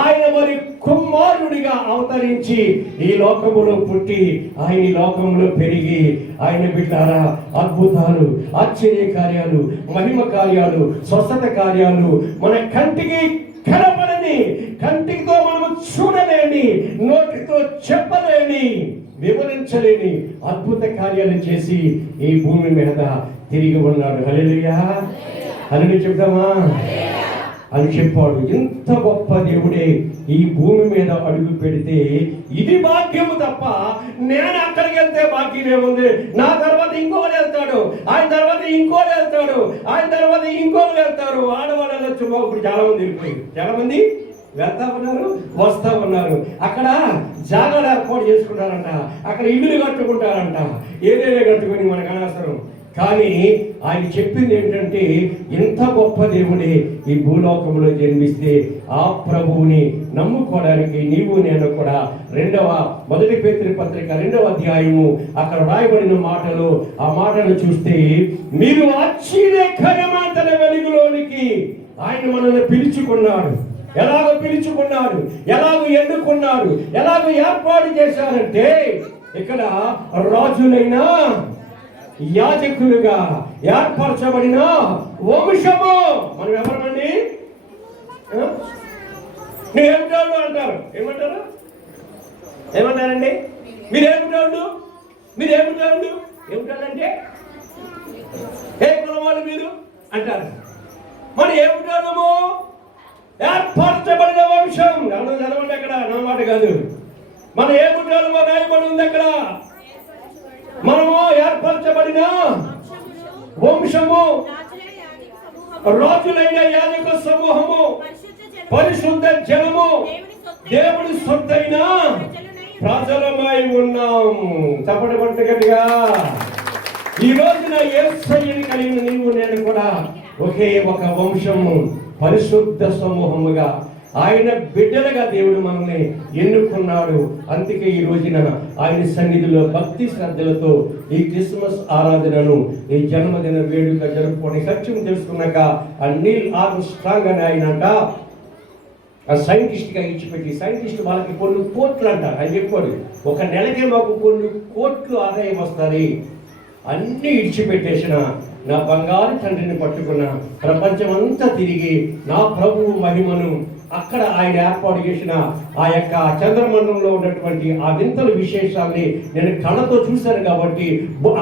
ఆయన మరి కుమారుడిగా అవతరించి ఈ లోకములో పుట్టి ఆయన ఈ లోకంలో పెరిగి ఆయన బిడ్డారా అద్భుతాలు, ఆశ్చర్య కార్యాలు, మహిమ కార్యాలు, స్వస్థత కార్యాలు మన కంటికి కనపడని, కంటితో మనము చూడలేని, నోటితో చెప్పలేని, వివరించలేని అద్భుత కార్యాలు చేసి ఈ భూమి మీద తిరిగి ఉన్నాడు. హల్లెలూయా, హల్లెలూయా చెప్తామా? అని చెప్పాడు. ఇంత గొప్ప దేవుడే ఈ భూమి మీద అడుగు పెడితే ఇది భాగ్యము తప్ప నేను అక్కడికి వెళ్తే భాగ్యం ఏముంది? నా తర్వాత ఇంకోటి వెళ్తాడు, ఆయన తర్వాత ఇంకోటి వెళ్తాడు, ఆయన తర్వాత ఇంకోటి వెళ్తారు. ఆడవాళ్ళు వెళ్ళొచ్చు, ఇప్పుడు చాలా మంది వెళ్ళిపోయింది, చాలా మంది వెళ్తా ఉన్నారు, వస్తా ఉన్నారు. అక్కడ జాగాలు ఏర్పాటు చేసుకుంటారంట, అక్కడ ఇల్లులు కట్టుకుంటారంట, ఏదైనా కట్టుకొని మనకు అనవసరం. కానీ ఆయన చెప్పింది ఏంటంటే ఇంత గొప్ప దేవుడే ఈ భూలోకంలో జన్మిస్తే ఆ ప్రభువుని నమ్ముకోవడానికి నీవు నేను కూడా మొదటి పేతురు పత్రిక 2వ అధ్యాయము అక్కడ రాయబడిన మాటలు, ఆ మాటలు చూస్తే మీరు ఆశ్చర్యకరమైన వెలుగులోనికి ఆయన మనల్ని పిలుచుకున్నాడు. ఎలాగో పిలుచుకున్నాడు, ఎలాగో ఎన్నుకున్నాడు, ఎలాగో ఏర్పాటు చేశారంటే ఇక్కడ రాజులైనా యాజకులుగా ఏర్పరచబడిన వంశము. మనం ఎవరమండి? మీరేమిటాడు అంటారు, ఏమంటారండి? మీరేమిటాడు ఏమిటాడంటే ఏ కులం వాళ్ళు మీరు అంటారు. మనం ఏమిటాడము? ఏర్పరచబడిన వంశం. చదవండి అక్కడ, నా మాట కాదు. మనం ఏమిటాడమో రాయబడి ఉంది అక్కడ. మనము ఏర్పరచబడిన వంశము, రాజులైన యాజక సమూహము, పరిశుద్ధ జనము, దేవుడి సొత్తైన ప్రజలమై ఉన్నాం. చెప్పండి గట్టిగా. ఈ రోజున యేసయ్యని కలిగిన నీవు నేను కూడా ఒకే ఒక వంశము, పరిశుద్ధ సమూహముగా ఆయన బిడ్డలుగా దేవుడు మనల్ని ఎన్నుకున్నాడు. అందుకే ఈ రోజున ఆయన సన్నిధిలో భక్తి శ్రద్ధలతో ఈ క్రిస్మస్ ఆరాధనను, ఈ జన్మదిన వేడుక జరుపుకొని సత్యం తెలుసుకున్నాక ఆ నీల్ ఆర్మ్స్ట్రాంగ్ అని ఆయన అంట ఆ సైంటిస్ట్గా ఇచ్చిపెట్టి, సైంటిస్ట్ వాళ్ళకి కొన్ని కోట్లు అంటారు. ఆయన చెప్పాడు ఒక నెలకే మాకు కొన్ని కోట్లు ఆదాయం వస్తుంది. అన్నీ ఇడిచిపెట్టేసిన నా బంగారు తండ్రిని పట్టుకున్న ప్రపంచమంతా తిరిగి నా ప్రభువు మహిమను అక్కడ ఆయన ఏర్పాటు చేసిన ఆ యొక్క చంద్రమండలంలో ఉన్నటువంటి ఆ వింతల విశేషాన్ని నేను కళ్ళతో చూశాను కాబట్టి,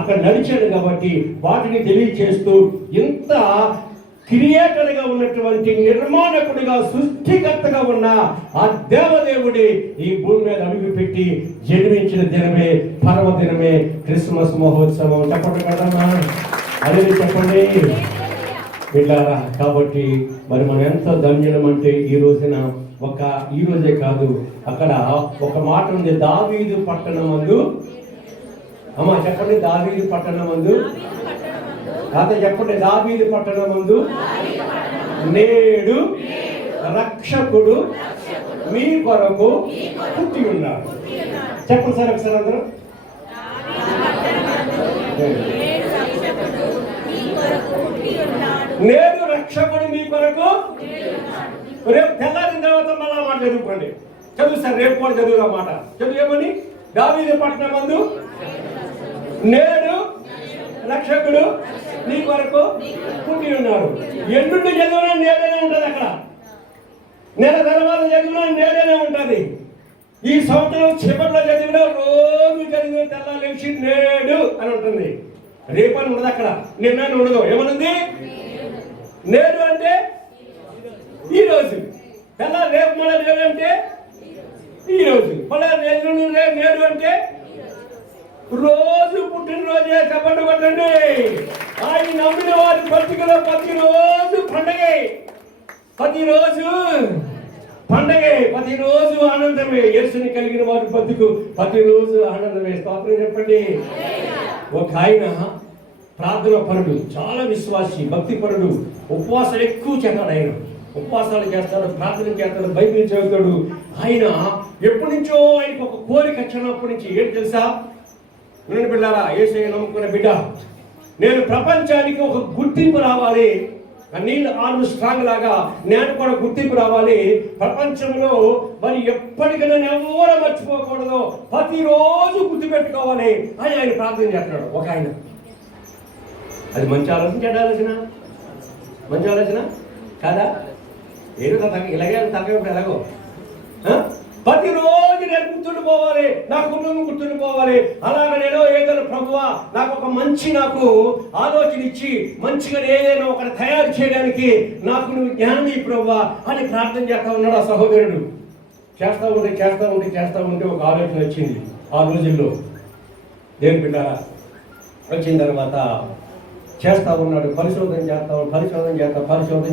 అక్కడ నడిచాను కాబట్టి వాటిని తెలియచేస్తూ ఇంత క్రియేటర్గా ఉన్నటువంటి నిర్మాణకుడిగా సృష్టికర్తగా ఉన్న ఆ దేవదేవుడి ఈ భూమి మీద అడుగుపెట్టి జన్మించిన దినమే పర్వదినమే క్రిస్మస్ మహోత్సవం. చెప్పండి కదమ్మా, అదే చెప్పండి బిడ్డారా. కాబట్టి మరి మనం ఎంత ధన్యులం అంటే ఈ రోజే కాదు, అక్కడ ఒక మాట ఉంది, దావీదు పట్టణమందు. అమ్మా చెప్పండి, దావీదు పట్టణమందు. కాదు చెప్పండి, దావీదు పట్టణమందు నేడు రక్షకుడు మీ కొరకు పుట్టి ఉన్నాడు. చెప్పండి సార్ ఒకసారి అందరూ. నేడు రక్షకుడు మీ కొరకు. రేపు తెల్లారిన తర్వాత మళ్ళా మాట చదువుకోండి. చదువు సార్, రేపు కూడా చదువురా మాట. చదువు ఏమని? దావీదు పట్టణమందు నేడు రక్షకుడు నీ కొరకు పుట్టి ఉన్నాడు. ఎన్నుండి చదివినా నేడనే ఉంటుంది. అక్కడ నెల తర్వాత చదివినా నేడనే ఉంటుంది. ఈ సంవత్సరం చివరిలో చదివినా రోజు చదివిన తెల్లా లేచి నేడు అని ఉంటుంది. రేపు అని ఉండదు, అక్కడ నిన్న ఉండదు. ఏమనుంది? నేడు అంటే ఈరోజు. తెల్లా రేపు మళ్ళీ నేడు అంటే ఈరోజు. మళ్ళీ నేడు అంటే రోజు పుట్టినరోజే. చెప్పండి కొట్టండి. ఆయన నమ్మిన వారి బతుకులో ప్రతిరోజు పండగే, ప్రతిరోజు పండగే, ప్రతిరోజు ఆనందమే. యేసుని కలిగిన వారి బతుకు ప్రతిరోజు ఆనందమే. స్తోత్రం చెప్పండి. ఒక ఆయన ప్రార్థన పరుడు, చాలా విశ్వాసి, భక్తి పరుడు, ఉపవాసాలు ఎక్కువ చేస్తాడు. ఆయన ఉపవాసాలు చేస్తాడు, ప్రార్థన చేస్తాడు, బైబిల్ చదువుతాడు. ఆయన ఎప్పటి నుంచో ఆయనకు ఒక కోరిక చిన్నప్పటి నుంచి. ఏంటి తెలుసా? వినండి బిడ్డారా, యేసయ్య నమ్ముకున్న బిడ్డ, నేను ప్రపంచానికి ఒక గుర్తింపు రావాలి. నీళ్ళు ఆర్మ్ స్ట్రాంగ్ లాగా నేను కూడా గుర్తింపు రావాలి ప్రపంచంలో. మరి ఎప్పటికైనా ఎవరో మర్చిపోకూడదు, ప్రతిరోజు గుర్తుపెట్టుకోవాలి అని ఆయన ప్రార్థన చేస్తున్నాడు. ఒక ఆయన. అది మంచి ఆలోచన, చెడ్డ ఆలోచన? మంచి ఆలోచన కాదా? ఏదో ఇలాగే తగ్గప్పుడు ఎలాగో ప్రతిరోజు నేను గుర్తుండిపోవాలి, నా కుటుంబం గుర్తుండిపోవాలి. అలాగే నేను ఏదైనా ప్రభువా నాకు ఒక మంచి ఆలోచన ఇచ్చి మంచిగా ఏదైనా ఒకటి తయారు చేయడానికి నాకు నువ్వు జ్ఞానం ఈ ప్రభువా అని ప్రార్థన చేస్తా ఉన్నాడు ఆ సహోదరుడు. చేస్తా ఉంటే ఒక ఆలోచన వచ్చింది ఆ రోజుల్లో. దేని బిడ్డారా, వచ్చిన తర్వాత చేస్తా ఉన్నాడు. పరిశోధన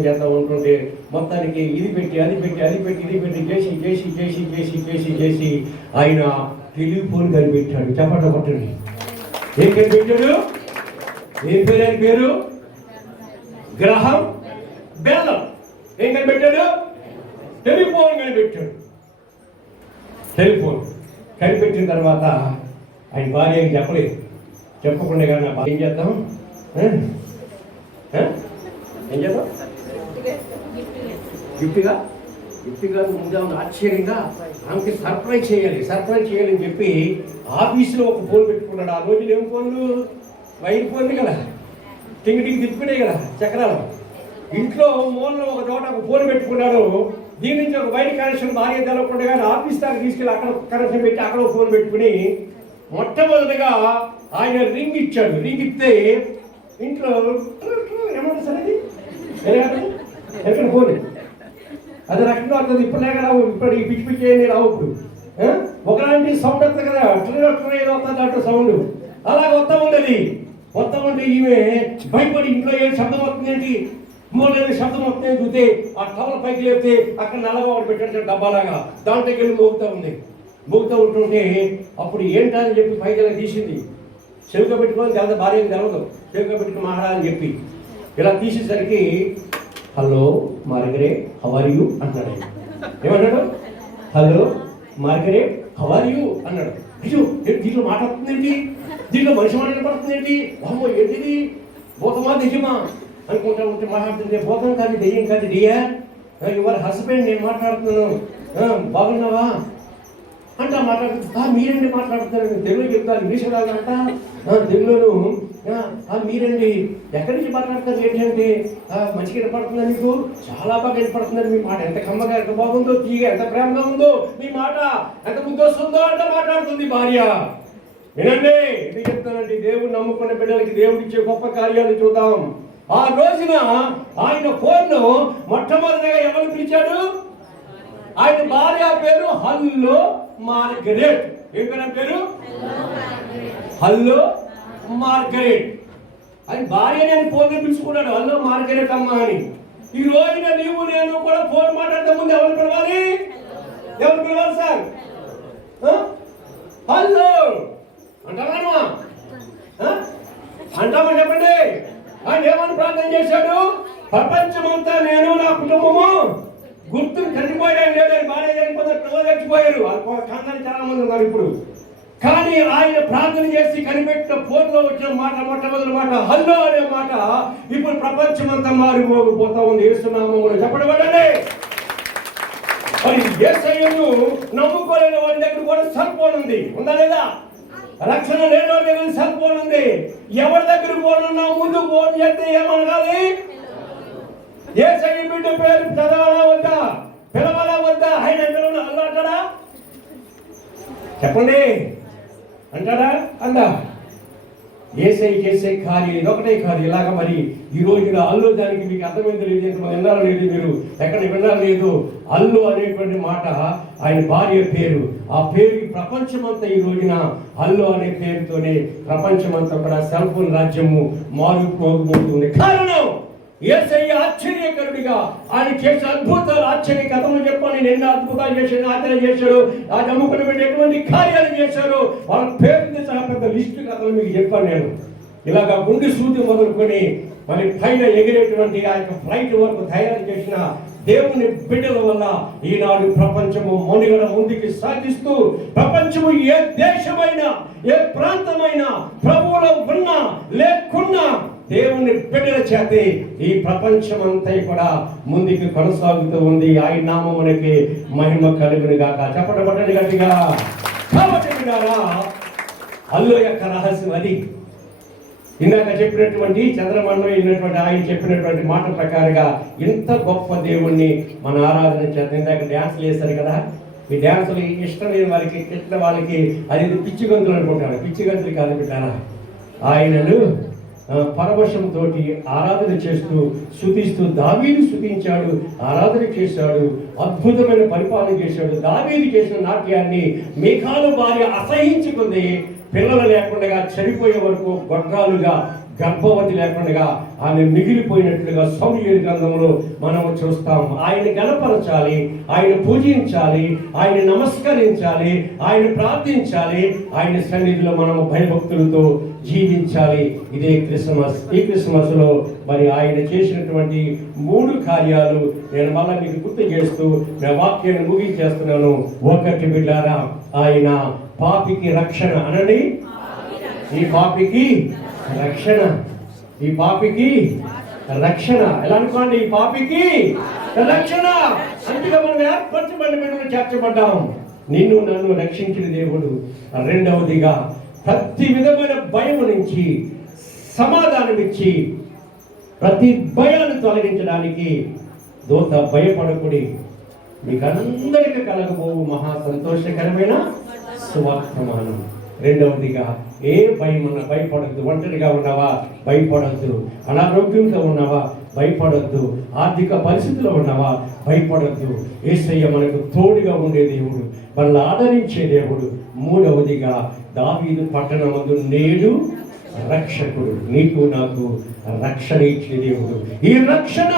చేస్తా ఉంటుంటే మొత్తానికి ఇది పెట్టి అది పెట్టి చేసి ఆయన టెలిఫోన్ కనిపెట్టాడు. చెప్పండి కొట్టండి. ఏం కనిపెట్టాడు? ఏం పేరు? అని పేరు గ్రహం బెల్లం. ఏం కనిపెట్టాడు? టెలిఫోన్ కనిపెట్టాడు. టెలిఫోన్ కనిపెట్టిన తర్వాత ఆయన భార్య చెప్పలేదు. చెప్పకుండా కానీ ఏం చేద్దాం? ఏం చేద్దాం? గిఫ్ట్ కాదు, ముందే ఆశ్చర్యంగా ఆమెకి సర్ప్రైజ్ చేయాలని చెప్పి ఆఫీసులో ఒక ఫోన్ పెట్టుకున్నాడు. ఆ రోజులు ఏం ఫోన్లు? వైర్ ఫోన్లు కదా, టింగి తిప్పుకునే కదా చక్రాలు. ఇంట్లో మూలలో ఒక చోట ఒక ఫోన్ పెట్టుకున్నాడు. దీని నుంచి ఒక వైర్ కనెక్షన్ భార్య తెలవకుండా కానీ ఆఫీస్ దాకా తీసుకెళ్ళి అక్కడ కనెక్షన్ పెట్టి అక్కడ ఫోన్ పెట్టుకుని మొట్టమొదటిగా ఆయన రింగ్ ఇచ్చాడు. రింగ్ ఇస్తే ఇంట్లో ఏమంటుంది సార్ అది ఎక్కడ ఫోన్ అది రకంగా వస్తుంది. ఇప్పుడు లేక రావు, ఇప్పుడు ఈ పిచ్చి అయ్యి రావు. ఇప్పుడు ఒకలాంటి సౌండ్ వస్తుంది కదా, ఏదో వస్తుంది దాంట్లో సౌండ్. అలాగే వస్తా ఉండేది. ఈమె భయపడి ఇంట్లో ఏం శబ్దం వస్తుందేంటి, మూలైన శబ్దం వస్తుందని చూస్తే ఆ టవర్ పైకి లేపితే అక్కడ నల్లగా ఒకటి పెట్టాడు డబ్బాలాగా, దాంట్లోకి వెళ్ళి మోగుతూ ఉంటుంటే అప్పుడు ఏంటని చెప్పి పైకి తీసింది. చెవిగా పెట్టుకొని తెలదు, భార్యకి తెలవదు, చెవిగా పెట్టుకుని మాట్లాడాలని చెప్పి ఇలా తీసేసరికి hello Margaret how are you అంటున్నాడు. ఏమన్నాడు? Hello Margaret how are you అన్నాడు. అయ్యో దీంట్లో మాట్లాడుతుందేంటి, దీంట్లో మనిషి మాట్లాడబడుతుందేంటి, అమ్మో ఏంటిది, భూతమా నిజమా అనుకుంటా ఉంటే మాట్లాడుతుంటే భూతం కాదు, దెయ్యం కాదు, డియర్ యువర్ హస్బెండ్ నేను మాట్లాడుతున్నాను, బాగున్నావా అంటే మాట్లాడుతుంది. మీరేంటి మాట్లాడుతున్నారు? తెలుగులో చెప్తాను, ఇంగ్లీష్ రాదంట. తెలుగులోను మీరండి ఎక్కడి నుంచి మాట్లాడతారు ఏంటంటే మంచిగా వినపడుతుందా మీకు? చాలా బాగా వినపడుతుందండి మీ మాట. ఎంత కమ్మగా, ఎంత బాగుందో, తీగ ఎంత ప్రేమగా ఉందో మీ మాట, ఎంత ముందు వస్తుందో అంటే మాట్లాడుతుంది భార్య. వినండి, ఇది చెప్తానండి, దేవుడు నమ్ముకున్న బిడ్డలకి దేవుడిచ్చే గొప్ప కార్యాలు చూద్దాం. ఆ రోజున ఆయన ఫోన్ను మొట్టమొదటిగా ఎవరు పిలిచాడు? ఆయన భార్య పేరు హల్లో మార్గరెట్. ఏం పేరు? Hello Margaret. ఆయన భార్య నేను ఫోన్ పిలుచుకున్నాడు, హల్లో మార్గరెట్ అమ్మ అని. ఈ రోజున నీవు నేను కూడా ఫోన్ మాట్లాడే ముందు ఎవరు పిలవాలి? ఎవరు పిలవాలి సార్? హలో అంటామా? అంటామా చెప్పండి. ఆయన ఏమని ప్రార్థన చేశాడు? ప్రపంచమంతా నేను నా కుటుంబము గుర్తులు చనిపోయాడు లేదని, భార్య చనిపోతే పిల్లలు చచ్చిపోయారు, కాంతాలు చాలా మంది ఉన్నారు ఇప్పుడు. కానీ ఆయన ప్రార్థన చేసి కనిపెట్టిన ఫోన్లో వచ్చిన మాట, మొట్టమొదటి మాట హల్లో అనే మాట ఇప్పుడు ప్రపంచమంతా మారిపోతా ఉంది. యేసునామములో చెప్పబడండి. మరి యేసయ్యను నమ్ముకోలేని వాడి దగ్గర కూడా సెల్ ఫోన్ ఉంది, ఉందా లేదా? రక్షణ లేని వాడి దగ్గర సెల్ ఫోన్ ఉంది. ఎవరి దగ్గర ఫోన్ ఉన్నా ముందు ఫోన్ చేస్తే ఏమనాలి? యేసయ్య బిడ్డ పేరు చదవాలా వద్దా, పిలవాలా వద్దా? ఆయన హల్లో అంటాడా? చెప్పండి, అంటాడా? అందా? ఏసై చేసే కార్యం ఇదొకటే కార్యం. ఇలాగ మరి ఈ రోజున అల్లు, దానికి మీకు అర్థమైంది లేదు, ఎంతమంది విన్నారా లేదు, మీరు ఎక్కడ విన్నారా లేదు? అల్లు అనేటువంటి మాట ఆయన భార్య పేరు. ఆ పేరుకి ప్రపంచమంతా ఈ రోజున అల్లు అనే పేరుతోనే ప్రపంచమంతా కూడా సెల్ ఫోన్ రాజ్యము మారుపోతుంది. కారణం యేసయ్య ఆశ్చర్యకరుడిగా ఆయన చేసే అద్భుతాలు, ఆశ్చర్య కథలు చెప్పాను. నేను ఎన్నో అద్భుతాలు చేశాను, ఆచరణ చేశాడు, ఆ నమ్ముకుని పెట్టి ఎటువంటి కార్యాలు చేశారు, వాళ్ళ పేరుని సహా పెద్ద లిస్టు కథలు మీకు చెప్పాను నేను. ఇలాగా గుండె సూది మొదలుకొని మరి పైన ఎగిరేటువంటి ఆ యొక్క ఫ్లైట్ వరకు తయారు చేసిన దేవుని బిడ్డల వల్ల ఈనాడు ప్రపంచము మనుగడ ముందుకు సాగిస్తూ, ప్రపంచము ఏ దేశమైనా ఏ ప్రాంతమైనా ప్రభువులో ఉన్నా లేకున్నా దేవుని బిడ్డల చేతే ఈ ప్రపంచమంతా కూడా ముందుకు కొనసాగుతూ ఉంది. ఆయన నామమునకి మహిమ కలుగును గాక. చెప్పబడండి గట్టిగా. కాబట్టి అల్లు యొక్క రహస్యం అది. ఇందాక చెప్పినటువంటి చంద్రమండలం అయినటువంటి ఆయన చెప్పినటువంటి మాట ప్రకారంగా ఇంత గొప్ప దేవుణ్ణి మన ఆరాధన చేద్దాం. ఇందాక డ్యాన్సులు వేస్తారు కదా, ఈ డ్యాన్సులు ఇష్టం లేని వాళ్ళకి, ఇష్టం వాళ్ళకి అది పిచ్చి గంతులు అనుకుంటారు. పిచ్చి గంతులు కాదు పెట్టారా, ఆయనను పరవశంతో ఆరాధన చేస్తూ స్తుతిస్తూ దావీదు స్తుతించాడు, ఆరాధన చేశాడు, అద్భుతమైన పరిపాలన చేశాడు. దావీదు చేసిన నాట్యాన్ని మీకాలు భార్య అసహించుకుంది. పిల్లలు లేకుండా చనిపోయే వరకు గొడ్రాలుగా, గర్భవతి లేకుండా ఆమె మిగిలిపోయినట్లుగా సమూయేలు గ్రంథంలో మనం చూస్తాం. ఆయన గణపరచాలి, ఆయన పూజించాలి, ఆయన నమస్కరించాలి, ఆయన ప్రార్థించాలి, ఆయన సన్నిధిలో మనము భయభక్తులతో జీవించాలి. ఇదే క్రిస్మస్. ఈ క్రిస్మస్ లో మరి ఆయన చేసినటువంటి 3 కార్యాలు నేను మళ్ళీ మీకు గుర్తు చేస్తూ నా వాక్యాన్ని ముగించేస్తున్నాను. ఒకటి బిడ్డారా, ఆయన పాపికి రక్షణ అనండి. ఈ పాపికి రక్షణ, ఈ పాపికి రక్షణ. ఎలా అనుకోండి, ఈ పాపికి రక్షణ. అందుకే మనం ఏర్పరచబడిన చేర్చబడ్డాం. నిన్ను నన్ను రక్షించిన దేవుడు. రెండవదిగా ప్రతి విధమైన భయం నుంచి సమాధానం ఇచ్చి ప్రతి భయాన్ని తొలగించడానికి దూత భయపడకుడి, మీకు అందరికీ కలగబోవు మహా సంతోషకరమైన సువర్తమానం. రెండవదిగా ఏ భయం ఉన్నా భయపడద్దు. ఒంటరిగా ఉన్నావా భయపడద్దు. అనారోగ్యంతో ఉన్నావా భయపడద్దు. ఆర్థిక పరిస్థితిలో ఉన్నావా భయపడద్దు. యేసయ్య మనకు తోడుగా ఉండే దేవుడు, మనల్ని ఆదరించే దేవుడు. మూడవదిగా దావీదు పట్టణమందు నేడు రక్షకుడు, నీకు నాకు రక్షణ ఇచ్చే దేవుడు. ఈ రక్షణ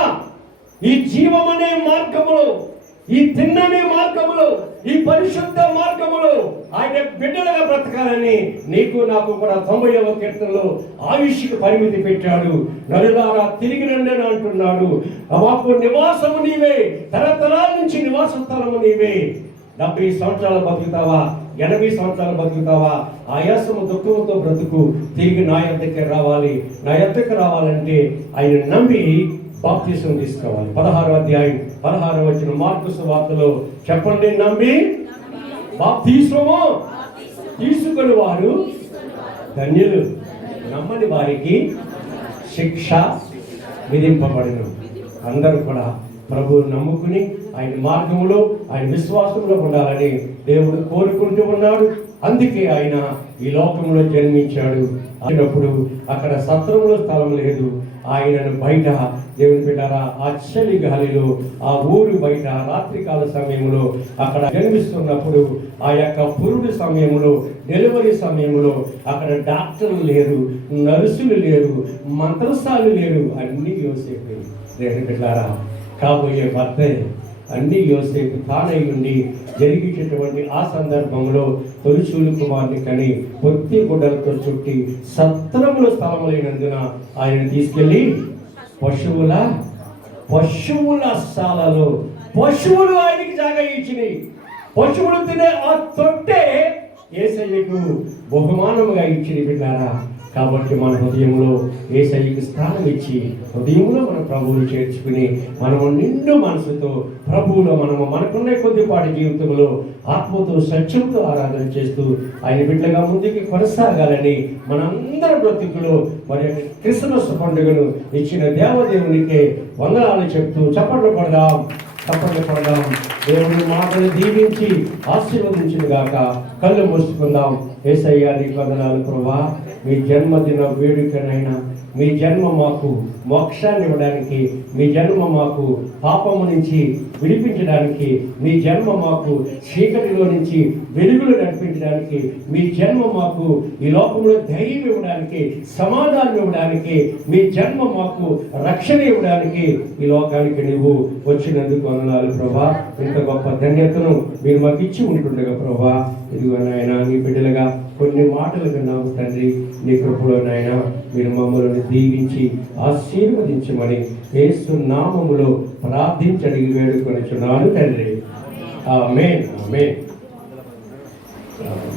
ఈ జీవం అనే మార్గములో, ఈ తిన్ననే మార్గములో, ఈ పరిశుద్ధ మార్గములో ఆయన బిడ్డలుగా బ్రతకాలని నీకు నాకు కూడా 90వ కీర్తనలో ఆయుష్కి పరిమితి పెట్టాడు. నరులారా తిరిగి రండి అంటున్నాడు. మాకు నివాసము నీవే, తరతరాల నుంచి నివాస స్థలము నీవే. 70 సంవత్సరాలు బతుకుతావా, 80 సంవత్సరాలు బతుకుతావా, ఆయాసము దుఃఖంతో బ్రతుకు. తిరిగి నా యొద్దకు రావాలి. నా యొద్దకు రావాలంటే ఆయన నమ్మి బాప్తిసం తీసుకోవాలి. 16వ అధ్యాయం 16వ వచనం మార్కు సువార్తలో చెప్పండి, నమ్మి బాప్తిసము తీసుకుని వారు ధన్యులు. నమ్మని వారికి శిక్ష విధింపబడును. అందరూ కూడా ప్రభువుని నమ్ముకుని ఆయన మార్గంలో ఆయన విశ్వాసంలో ఉండాలని దేవుడు కోరుకుంటూ ఉన్నాడు. అందుకే ఆయన ఈ లోకంలో జన్మించాడు. అయినప్పుడు అక్కడ సత్రంలో స్థలం లేదు. ఆయనను బయట దేవుని బిడ్డారా ఆ చలి గాలిలో ఆ ఊరు బయట రాత్రికాల సమయంలో అక్కడ జన్మిస్తున్నప్పుడు ఆ యొక్క పురుడు సమయంలో డెలివరీ సమయంలో అక్కడ డాక్టర్లు లేరు, నర్సులు లేరు, మంత్రసాలు లేరు. అన్నీ యోసేపు దేవుని బిడ్డారా కాబోయే భర్తే అన్ని యోసేపు తానై ఉండి జరిగించేటువంటి ఆ సందర్భంలో తొలిచూలు కుమార్ని కని పొత్తి గుడ్డలతో చుట్టి సత్రములో స్థలము లేనందున ఆయన తీసుకెళ్ళి పశువుల శాలలో పశువులు ఆయనకి జాగా ఇచ్చినాయి. పశువులు తినే ఆ తొట్టే యేసయ్యకు బహుమానముగా ఇచ్చింది బిడ్డారా. కాబట్టి మన హృదయంలో యేసయ్యకు స్థానం ఇచ్చి హృదయంలో మన ప్రభువుని చేర్చుకుని మనము నిండు మనసుతో ప్రభువులో మనకున్న కొద్దిపాటి జీవితంలో ఆత్మతో సత్యంతో ఆరాధన చేస్తూ ఆయన బిడ్డగా ముందుకు కొనసాగాలని మనందరి బ్రతుకులో మరి క్రిస్మస్ పండుగను ఇచ్చిన దేవదేవునికే వందనాలు చెప్తూ చప్పట్లు పడదాం. దేవుని మాటలు దీవించి ఆశీర్వదించిన గాక. కళ్ళు మూసుకుందాం. యేసయ్య నీకు వందనాలు ప్రభువా. మీ జన్మదిన వేడుకనైనా మీ జన్మ మాకు మోక్షాన్ని ఇవ్వడానికి, మీ జన్మ మాకు పాపము నుంచి విడిపించడానికి, మీ జన్మ మాకు చీకటిలో నుంచి వెలుగులు నడిపించడానికి, మీ జన్మ మాకు ఈ లోకంలో ధైర్యం ఇవ్వడానికి, సమాధానం ఇవ్వడానికి, మీ జన్మ మాకు రక్షణ ఇవ్వడానికి ఈ లోకానికి నువ్వు వచ్చినందుకు వందనాలు ప్రభా. ఇంత గొప్ప ధన్యతను మీరు మాకు ఇచ్చి ఉంటుండగా ప్రభా. ఇదిగో నాయన నీ బిడ్డలుగా కొన్ని మాటలు విన్నాము తండ్రి. నీ కృపలో నాయన మీరు మమ్మల్ని దీవించి ఆశీర్వదించమని యేసు నామములో ప్రార్థించి అడిగి వేడుకొనిచున్నాను తండ్రి. ఆమేన్ ఆమేన్.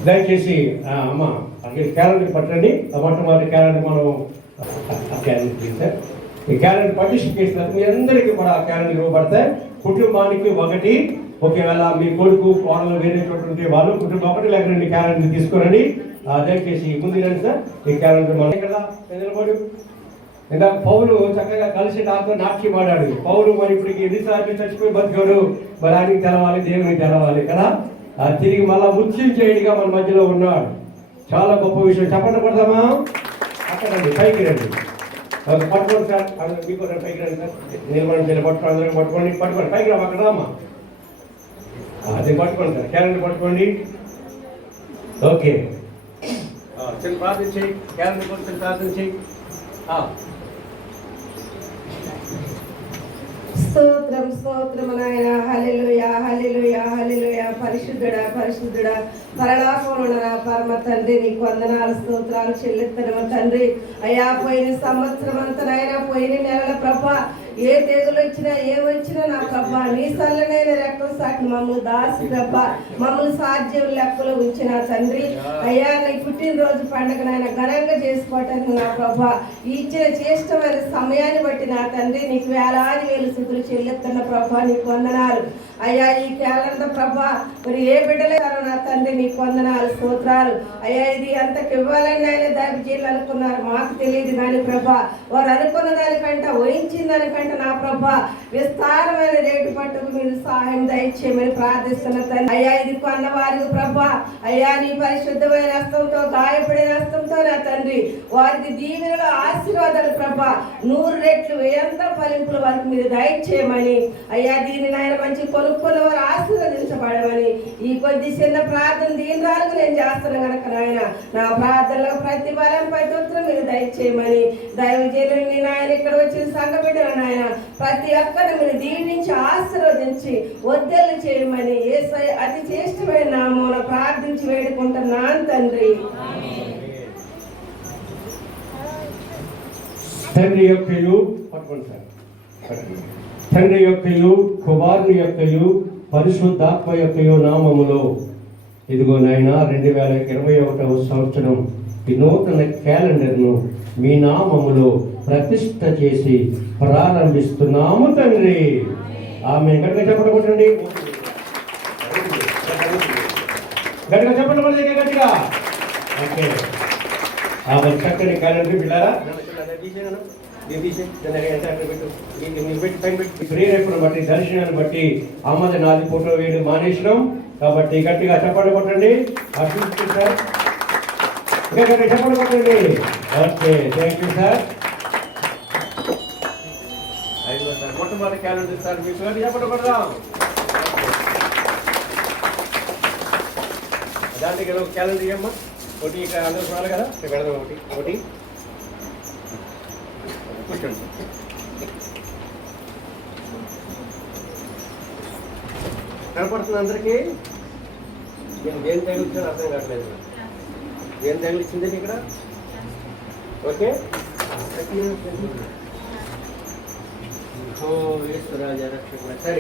దయచేసి అమ్మ క్యాలెండర్ పట్టండి. మొట్టమొదటి క్యాలెండర్ మనం సార్ ఈ క్యాలెండర్ పబ్లిష్ చేసినందుకు మీ అందరికీ కూడా ఆ క్యాలెండర్ ఇవ్వబడతాయి. కుటుంబానికి ఒకటి, ఒకవేళ మీ కొడుకు కోడలు వేరే చోట ఉంటే వాళ్ళు కుటుంబం ఒకటి లేక రెండు క్యాలెండర్ తీసుకురండి. దయచేసి ముందు రండి సార్. ఈ క్యాలెండర్ మనం ఇక్కడ నిలబడు. ఇంకా పౌలు చక్కగా కలిసి నాతో నాట్యం ఆడాడు. పౌలు మరి ఇప్పటికి ఎన్నిసార్లు చచ్చిపోయి బతికాడు. మరి ఆయనకి తెలవాలి, దేవునికి తెలవాలి కదా. తిరిగి మళ్ళా మృత్యుం చేయడిగా మన మధ్యలో ఉన్నాడు. చాలా గొప్ప విషయం. చెప్పండి పడదామా? అక్కడ పైకి రండి. పట్టుకోండి సార్. మీకు పైకి రండి సార్. నిలబడి పట్టుకోండి పైకి రా. అక్కడ రామ్మా. అది పట్టుకోండి సార్. క్యాలెండర్ పట్టుకోండి. ఓకే చిన్న ప్రార్థన చేయి. క్యాలెండర్ కొంచెం ప్రార్థన చేయి. స్తోత్రం స్తోత్రం నాయన. హల్లెలూయా హల్లెలూయా హల్లెలూయా. పరిశుద్ధుడా పరిశుద్ధుడా పరలోకమున పరమ తండ్రి నీకు వందనాలు స్తోత్రాలు చెల్లిస్తున్నాము తండ్రి. అయ్యా పోయిన సంవత్సరం అంతా నాయన, పోయిన నెలల ప్రభా ఏ తెగులు వచ్చినా ఏమొచ్చినా నా ప్రభా నీ సల్లనైన రెక్కల సాటి మమ్మల్ని దాసి ప్రభా మమ్మల్ని సాధ్యం లెక్కలో ఉంచిన తండ్రి. అయ్యా నీ పుట్టినరోజు పండుగ నాయన ఘనంగా చేసుకోవటానికి నా ప్రభా ఇచ్చిన శ్రేష్టమైన సమయాన్ని బట్టి నా తండ్రి నీకు వేలాది వేలు స్థుతులు చెల్లిస్తున్న ప్రభా నీకు వందనాలు. అయ్యా ఈ క్యాలెండర్ ప్రభా మరి ఏ బిడ్డలేరు నా తండ్రి నీకు వందనాలు స్తోత్రాలు. అయ్యా ఇది అంతకు ఇవ్వాలని ఆయన దాబిజీలు అనుకున్నారు, మాకు తెలియదు కానీ ప్రభా వారు అనుకున్న దానికంటే వహించిన దానికంటే నా ప్రభా విస్తారమైన రేటు పట్టుకు మీరు సహాయం దయచేయమని ప్రార్థిస్తున్న తండ్రి. అయ్యా ఇది కొన్న వారికి ప్రభా అయ్యా నీ పరిశుద్ధమైన హస్తంతో గాయపడిన హస్తంతో నా తండ్రి వారికి దీవెనలు ఆశీర్వాదాలు ప్రభా 100 రెట్లు ఎంత ఫలింపులు వారికి మీరు దయచేయమని అయ్యా దీని నాయన మంచి కొనుక్కున్న వారు ఆశీర్వదించబడమని ఈ కొద్ది చిన్న ప్రార్థన దీనిరాలకు నేను చేస్తున్నాను కనుక నాయన నా ప్రార్థనలో ప్రతి బలం ప్రతి ఉత్తరం మీరు దయచేయమని దైవజనుని నాయన ఇక్కడ వచ్చిన సంఘ బిడ్డలు నాయన ప్రతి ఒక్కరిని మీరు దీవించి ఆశీర్వదించి వర్ధలు చేయమని యేసయ్య అతి శ్రేష్టమైన నామమున ప్రార్థించి వేడుకుంటున్నాను తండ్రి. తండ్రి యొక్కయు తండ్రి యొక్కయు కుమారుని యొక్కయు పరిశుద్ధాత్మ యొక్కయు నామములో ఇదిగో నాయన 2021వ సంవత్సరం ఈ నూతన క్యాలెండర్ను మీ నామములో ప్రతిష్ట చేసి ప్రారంభిస్తున్నాము తండ్రి. ఆమె గట్టిగా చెప్పండి. గట్టిగా చెప్పండి. గట్టిగా ఓకే. మరి చక్కని క్యాలెండర్ పిల్లారా ప్రేరేపణ బట్టి దర్శనాన్ని బట్టి అమ్మది నాది ఫోటో వేయడం మానేసినాం కాబట్టి గట్టిగా చప్పట్లు కొట్టండి. సార్ ఇంకా గట్టిగా చప్పట్లు కొట్టండి. Okay, thank you sir. అయ్యో సార్, మొట్టమొదటి క్యాలెండర్ సార్ మీకు చప్పట్లు కొడదాం. దాంట్లో క్యాలెండర్ ఇవ్వమ్మా. ఒకటి ఇక్కడ అందరూ చూడాలి కదా, ఇక్కడ పెడదాం. ఒకటి కూర్చోండి. కనపడుతుంది అందరికీ? నేను దేని తగిలిచ్చాను అర్థం కావట్లేదు. దేని తగిలిచ్చింది ఇక్కడ? ఓకే, ఈశ్వరాజా రక్షకుడు. సరే,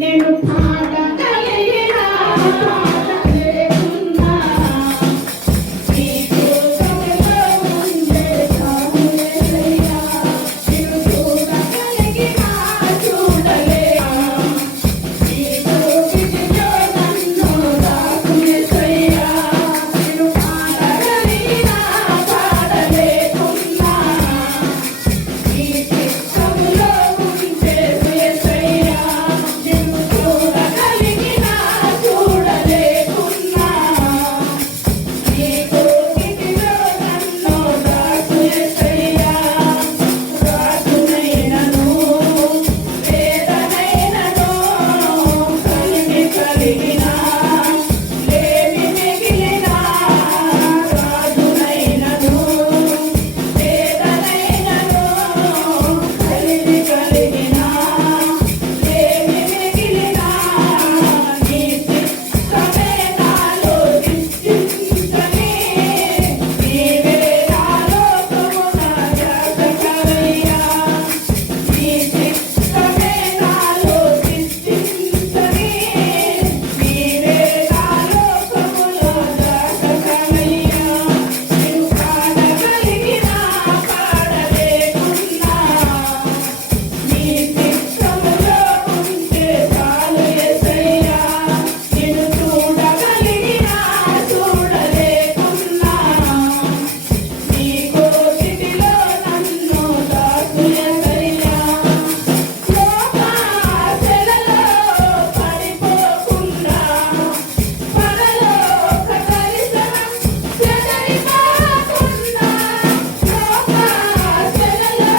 నేను పాడగలిగినా పాడలేకున్నా నీ కోసంలో ఉండే చాలుయేసయ్యా. నేను చూడగలిగినా చూడలేనా నీ కోగిటిలో నన్ను దాచుయేసయ్యా. నేను పాడగలిగినా పాడలేకున్నా నీ చిత్తంలో ఉండే యేసయ్యా. నిన్ను చూడగలిగినా చూడలేకున్నా నీ కోగిటిలో నన్ను దాచు యేసయ్యా. రాజునైనను వేదనైనను కలిగినా లేమి మిగిలినా రాజునైనను వేదనైనను కలిగినా లేమి మిగిలినా నీ చిత్తమే నాలో నిశ్చింతనే. నీవే నాలో కమున జాతకరయ్యా. నీ చిత్తమే నాలో నిశ్చింతనే. నీవే నాలో కమున జాతకరయ్యా. నేను పాడగలిగినా పాడలేకున్నా నీ చిత్తములో ఉంటే చాలు యేసయ్యా. నిన్ను చూడగలిగినా చూడలేకున్నా నీ కోగిటిలో నన్ను దాచు యేసయ్యా. లోకాశలలో పడిపోకుండా పరలోక దర్శనం చెదరిపోకుండా. లోకాశలలో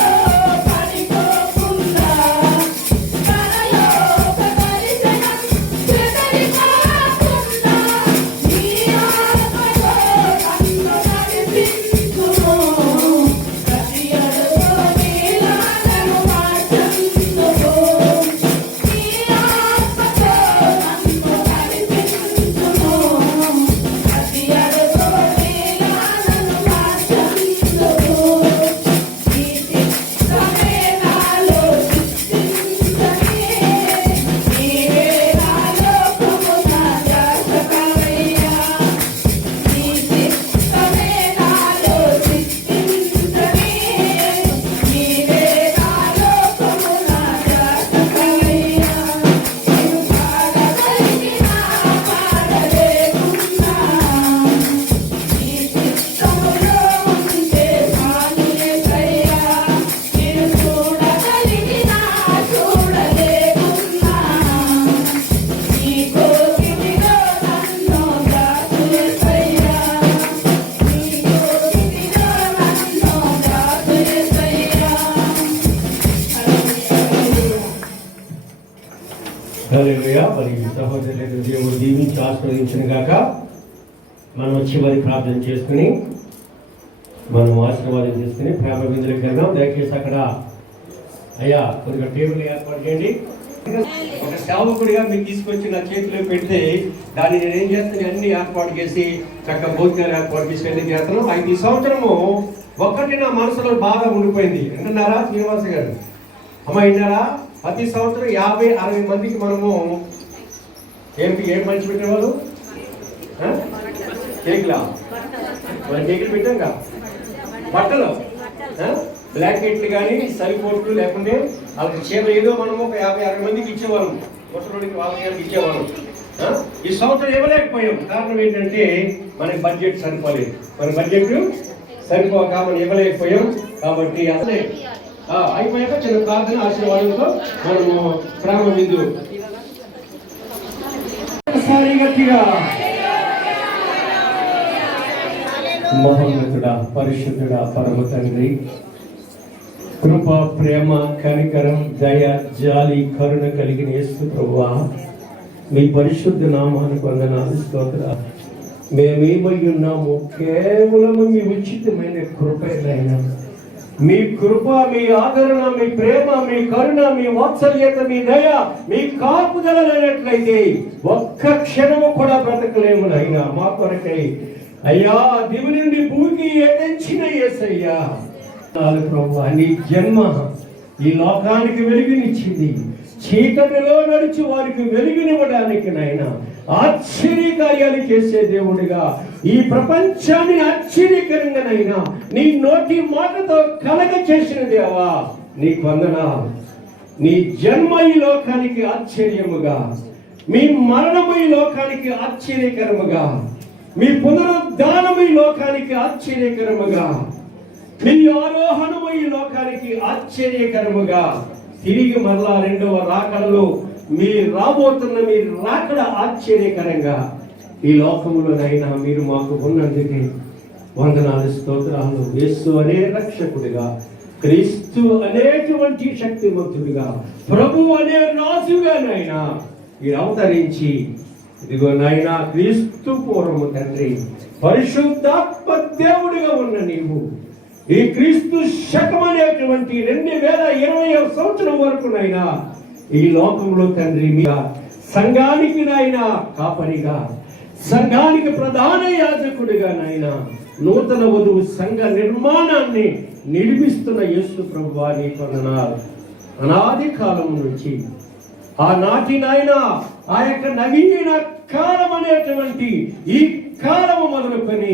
పడిపోకుండా పరలోక దర్శనం చెదరిపోకుండా నీ ఆత్మతో నన్ను నడిపించుము. ప్రతి అడుగు నీలాగను మార్చుదువు. నీ ఆత్మతో నన్ను నడిపించుము. ప్రతి అడుగు నీలాగను మార్చుదువు. నీ చిత్తమే నాలో నిశ్చింతనే. నీవే నాలో కమున జాతకరయ్యా. నీ చిత్తమే నాలో నిశ్చింతనే. నీవే నాలో కమున జాతకరయ్యా. నేను పాడగలిగినా పాడలేకున్నా నీ చిత్తములో ఉంటే చాలు యేసయ్యా. నేను చూడగలిగినా చూడలేకున్నా నీ కోగిటిలో నన్ను దాచు యేసయ్యా. నీ కోగిటిలో నన్ను దాచు యేసయ్యా. హల్లెలూయా. మరి సహోదరులకు దేవుడు దీవించి ఆశీర్వదించిన గాక. మనం చివరి ప్రార్థన చేసుకుని మనం ఆశీర్వాదం చేసుకుని ప్రేమ విందులకు వెళ్దాం. దయచేసి అక్కడ అయ్యా కొద్దిగా టేబుల్ ఏర్పాటు చేయండి. ఒక సేవకుడిగా మీకు తీసుకొచ్చి నా చేతిలో పెడితే దాన్ని నేను ఏం చేస్తాను, అన్ని ఏర్పాటు చేసి చక్కగా భోజనాలు ఏర్పాటు చేసి ఎందుకు చేస్తాను. 5 సంవత్సరము ఒక్కటి నా మనసులో బాగా ఉండిపోయింది. వింటున్నారా శ్రీనివాస గారు? అమ్మ విన్నారా? ప్రతి సంవత్సరం 50-60 మందికి మనము ఏం మంచి పెట్టేవాళ్ళు కేక్లా మనం కేకులు పెట్టాం కదా, బట్టలు బ్లాంకెట్లు కానీ సరిపోట్లు లేకుంటే వాళ్ళకి చీర ఏదో మనము ఒక 50-60 మందికి ఇచ్చేవాళ్ళం. ముసలికి వాళ్ళకి ఇచ్చేవాళ్ళం. ఈ సంవత్సరం ఇవ్వలేకపోయాం. కారణం ఏంటంటే మనకి బడ్జెట్ సరిపోలేదు. మన బడ్జెట్ సరిపోక మనం ఇవ్వలేకపోయాం. కాబట్టి అసలే అయిపోయాక చిన్న ప్రార్థన ఆశీర్వాదంతో మనము ప్రేమ విందు గట్టిగా. మహోన్నతుడా, పరిశుద్ధుడా, పరమ తండ్రి, కృప, ప్రేమ, కనికరం, దయ, జాలి, కరుణ కలిగిన యేసు ప్రభువా, మీ పరిశుద్ధ నామానికి వందనాలు, స్తోత్రాలు. మేమేమై ఉన్నాము కేవలము మీ ఉచితమైన కృపైనా. మీ కృప, మీ ఆదరణ, మీ ప్రేమ, మీ కరుణ, మీ వాత్సల్యత, మీ దయ, మీ కాపుదల లేనట్లయితే ఒక్క క్షణము కూడా బ్రతకలేము నాయనా. మా కొరకై అయ్యా దివి నుండి భూమికి ఏదెంచిన యేసయ్యా, ప్రభువా, నీ జన్మ ఈ లోకానికి వెలుగునిచ్చింది. చీకటిలో నడిచి వారికి వెలుగునివ్వడానికి నాయన ఆశ్చర్య కార్యాలు చేసే దేవుడిగా ఈ ప్రపంచాన్ని ఆశ్చర్యకరంగానైనా నీ నోటి మాటతో కలగ చేసిన దేవా నీకు వందనాలు. నీ జన్మ ఈ లోకానికి ఆశ్చర్యముగా, మీ మరణము ఈ లోకానికి ఆశ్చర్యకరముగా, మీ పునరుద్ధానము ఈ లోకానికి ఆశ్చర్యకరముగా, మీ ఆరోహణము ఈ లోకానికి ఆశ్చర్యకరముగా, తిరిగి మరలా రెండవ రాకడలో మీరు రాబోతున్న మీరు రాకడ ఆశ్చర్యకరంగా ఈ లోకములోనైనా మీరు మాకు ఉన్నందుకే వందనాలు, స్తోత్రాలు. యేసు అనే రక్షకుడిగా, క్రీస్తు అనేటువంటి శక్తివంతుడిగా, ప్రభు అనే రాజుగానైనా మీరు అవతరించి ఇదిగో నాయనా క్రీస్తు పూర్వము తండ్రి పరిశుద్ధాత్మ దేవుడిగా ఉన్న నీవు ఈ క్రీస్తు శకం అనేటువంటి 2020వ సంవత్సరం వరకు నైనా ఈ లోకంలో తండ్రి మీ సంఘానికి నాయనా కాపరిగా, సంఘానికి ప్రధాన యాజకుడిగా నాయనా నూతన వధువు సంఘ నిర్మాణాన్ని నిర్మిస్తున్న యేసు ప్రభువా నీకు వందనాలు. అనాది కాలం నుంచి ఆనాటి నాయన ఆ యొక్క నవీన కాలం అనేటువంటి ఈ కాలము మొదలుకొని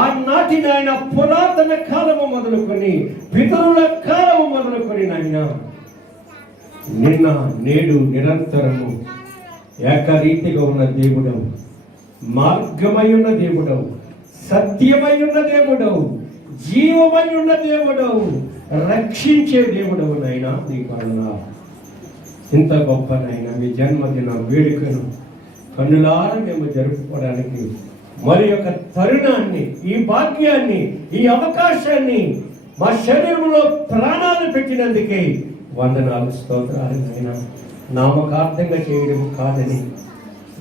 ఆనాటి నాయన పురాతన కాలము మొదలుకొని పితరుల కాలము మొదలుకొని నాయన నిన్న నేడు నిరంతరము ఏకరీతిగా ఉన్న దేవుడవు, మార్గమై ఉన్న దేవుడవు, సత్యమై ఉన్న దేవుడవు, జీవమై ఉన్న దేవుడవు, రక్షించే దేవుడవు నాయనా నీకు వందనాలు. ఇంత గొప్పనైనా మీ జన్మదిన వేడుకను కన్నులారా మేము జరుపుకోవడానికి మరి యొక్క తరుణాన్ని, ఈ భాగ్యాన్ని, ఈ అవకాశాన్ని మా శరీరంలో ప్రాణాలు పెట్టినందుకే వందనాలు, స్తోత్రాలు. అయినా నామకార్థంగా చేయడం కాదని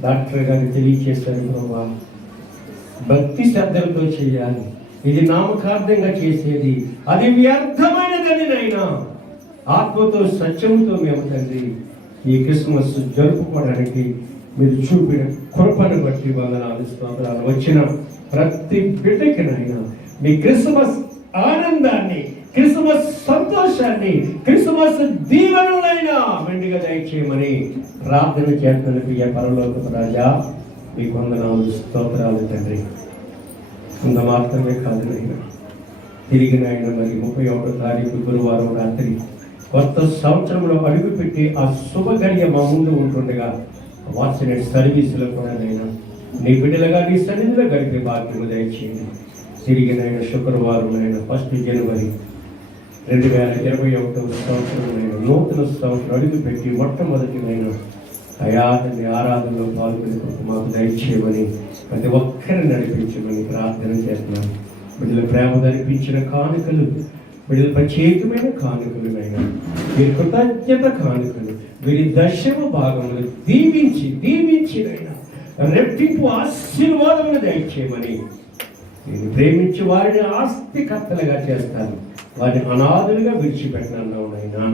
డాక్టర్ గారు తెలియచేశారు. ప్రభా భక్తి శ్రద్ధలతో చేయాలి, ఇది నామకార్థంగా చేసేది అది వ్యర్థమైనదని నైనా ఆత్మతో సత్యంతో మేము తండ్రి ఈ క్రిస్మస్ జరుపుకోవడానికి మీరు చూపిన కృపను బట్టి వందనాలు, స్తోత్రాలు. వచ్చిన ప్రతి బిడ్డకి నాయన మీ క్రిస్మస్ ఆనందాన్ని, క్రిస్మస్ సంతోషాన్ని, క్రిస్మస్ దీవెనలైనా మెండుగా దయచేయమని ప్రార్థన చేస్తున్న ప్రియ పరలోక రాజా మీకు వందనాలు, స్తోత్రాలు తండ్రి. అంత మాత్రమే కాదు నాయన, తిరిగి నాయన మరి 31వ తారీఖు గురువారం రాత్రి కొత్త సంవత్సరంలో అడుగుపెట్టి ఆ శుభగడియ మా ముందు ఉంటుండగా వాట్సప్ సర్వీసులో కూడా నైనా నీ బిడ్డలుగా నీ సన్నిధిలో గడిపే భాగ్యము దయచేయండి. తిరిగి నైనా శుక్రవారం నైనా 1 జనవరి 2021వ సంవత్సరం నూతన సంవత్సరం అడుగుపెట్టి మొట్టమొదటినైనా అయాతని ఆరాధనలో పాల్గొనే మాకు దయచేయమని ప్రతి ఒక్కరిని నడిపించమని ప్రార్థన చేస్తున్నాను. బిడ్డల ప్రేమ నడిపించిన కానుకలు, బిడ్డల ప్రత్యేకమైన కానుకలునైనా మీరు కృతజ్ఞత కానుకలు, వీరి దశమ భాగములు దీవించినైనా రెట్టింపు ఆశీర్వాదములు దయచేయమని నేను ప్రేమించి వారిని ఆస్తికర్తలుగా చేస్తాను, వారిని అనాథులుగా విడిచిపెట్టినన్నావు నైనా.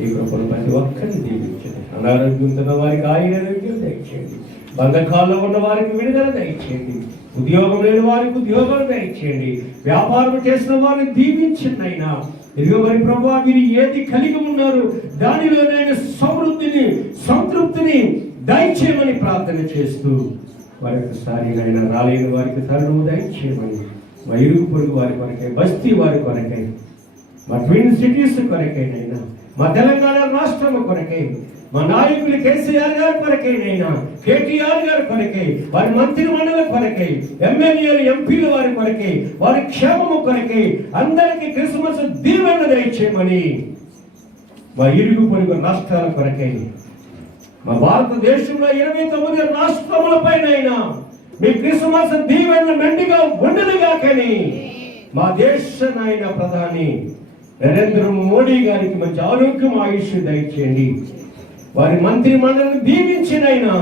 ఈ కృపను ప్రతి ఒక్కరిని దీవించండి. అనారోగ్యం ఉన్న వారికి ఆరోగ్యం దయచేయండి, బంధకాల్లో ఉన్న వారికి విడుదల దయచేయండి, ఉద్యోగం లేని వారికి ఉద్యోగాలు దయచేయండి, వ్యాపారం చేసిన వారిని దీవించండి అయినా. ఇదిగో మరి ప్రభువా మీరు ఏది కలిగి ఉన్నారు దానిలోనైనా సమృద్ధిని, సంతృప్తిని దయచేయమని ప్రార్థన చేస్తూ వారి ఒకసారి నైనా రాలేని వారికి తరుణము దయచేయమని, మా ఇరుగు పొరుగు వారి కొరకై, బస్తీ వారి కొరకై, మా ట్విన్ సిటీస్ కొరకైనైనా, మా తెలంగాణ రాష్ట్రం కొరకై, మా నాయకులు కేసీఆర్ గారి కొరకేనైనా, కేటీఆర్ గారి కొరకే, వారి మంత్రి మండలి కొరకే, ఎమ్మెల్యేలు ఎంపీలు వారి కొరకే, వారి క్షేమము కొరకే, అందరికీ క్రిస్మస్ దీవెన దయచేయమని, మా ఇరుగు పొరుగు రాష్ట్రాల కొరకై, మా భారతదేశంలో 29 రాష్ట్రముల పైన మీ క్రిస్మస్ దీవెనలు మెండుగా ఉండదుగా కానీ మా దేశ నాయన ప్రధాని నరేంద్ర మోడీ గారికి మంచి ఆరోగ్యం ఆయుష్ దయచేయండి. వారి మంత్రి మండలిని దీవించినైనా,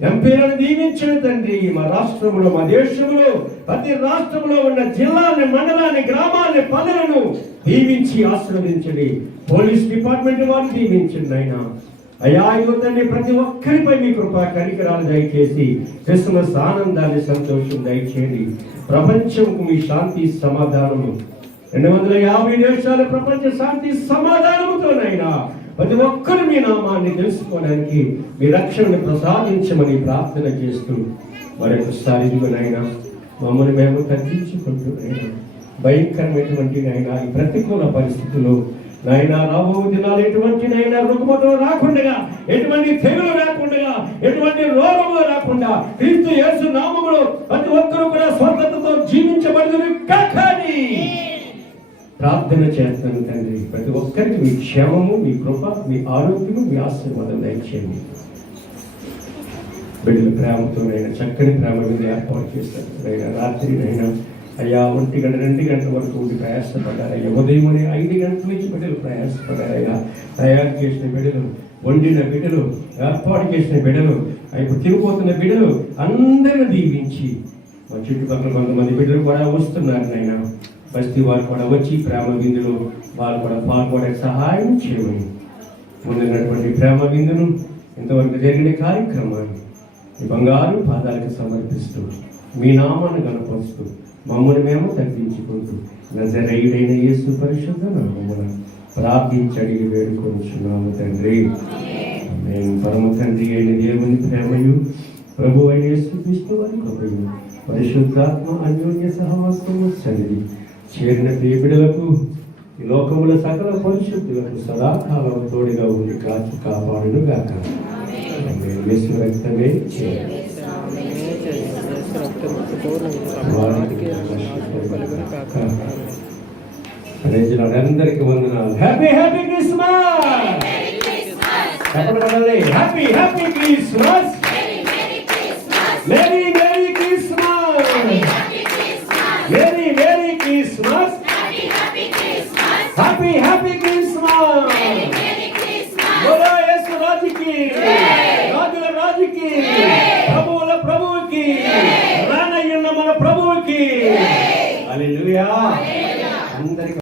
ఎంపీలను దీవించిన తండ్రి, మా రాష్ట్రంలో, మా దేశంలో ప్రతి రాష్ట్రంలో ఉన్న జిల్లాని, మండలాన్ని, గ్రామాన్ని, పల్లెలను దీవించి ఆశీర్వదించండి. పోలీస్ డిపార్ట్మెంట్ వారిని దీవించండి అయినా. అయ్యా యువతని ప్రతి ఒక్కరిపై మీ కృపా కనికరాలు దయచేసి క్రిస్మస్ ఆనందాన్ని, సంతోషం దయచేయండి. ప్రపంచంకు మీ శాంతి సమాధానము, 250 దేశాలు ప్రపంచ శాంతి సమాధానముతోనైనా ప్రతి ఒక్కరు మీ నామాన్ని తెలుసుకోవడానికి మీ రక్షణను ప్రసాదించమని ప్రార్థన చేస్తూ మరొకసారి ఇదిగోనైనా మమ్మల్ని మేము తగ్గించుకుంటున్నాయినా, భయంకరమైనటువంటి నైనా ఈ ప్రతికూల పరిస్థితుల్లో నాయన రాబో దినాలు ఎటువంటి నైనా రుగ్మతలు రాకుండా, ఎటువంటి తెగులు రాకుండా, ఎటువంటి రోగములు రాకుండా క్రీస్తు యేసు నామములో ప్రతి ఒక్కరూ కూడా స్వతంత్రతో జీవించబడిన కాకని ప్రార్థన చేస్తాను తండ్రి. ప్రతి ఒక్కరికి మీ క్షేమము, మీ కృప, మీ ఆరోగ్యము, మీ ఆశీర్వాదం దయచేయండి. బిడ్డల ప్రేమతోనైనా చక్కని ప్రేమ మీద ఏర్పాటు చేస్తాను నైనా. రాత్రినైనా అయ్యా 1 గంట 2 గంటల వరకు ఉండి ప్రయాసపడ్డారయ్యా. ఉదయం 5 గంటల నుంచి బిడ్డలు ప్రయాసపడ్డారయ్యా. తయారు చేసిన బిడ్డలు, వండిన బిడ్డలు, ఏర్పాటు చేసిన బిడ్డలు, ఇప్పుడు తిరిగిపోతున్న బిడ్డలు అందరిని దీవించి మా చుట్టుపక్కల కొంతమంది బిడ్డలు కూడా వస్తున్నారు నైనా. బస్తీ వారు కూడా వచ్చి ప్రేమ విందులు వాళ్ళు కూడా పాల్గొనడానికి సహాయం చేయమని, ముందున్నటువంటి ప్రేమ విందును ఇంతవరకు జరిగిన కార్యక్రమాన్ని ఈ బంగారు పాదాలకు సమర్పిస్తూ మీ నామాన్ని కనపరుస్తూ మమ్మల్ని మేము తగ్గించుకుంటూ నజరేయుడైన యేసు పరిశుద్ధ నామమున ప్రార్థించి అడిగి వేడుకొనుచున్నాము తండ్రి. మేము పరమ తండ్రి అయిన దేవుని ప్రేమయు ప్రభు అయిన యేసు క్రీస్తు వారి కృపయు పరిశుద్ధాత్మ అన్యోన్య సహవాసము సన్నిధి చేరిన ప్రియబిడలకు ఈ లోకముల సకల పరిశుద్ధులకు సదాకాలం తోడుగా ఉండి కాచి కాపాడును గాక. యేసు రక్తమే అందరికి వందనాలు. Happy happy Christmas. Happy happy Christmas.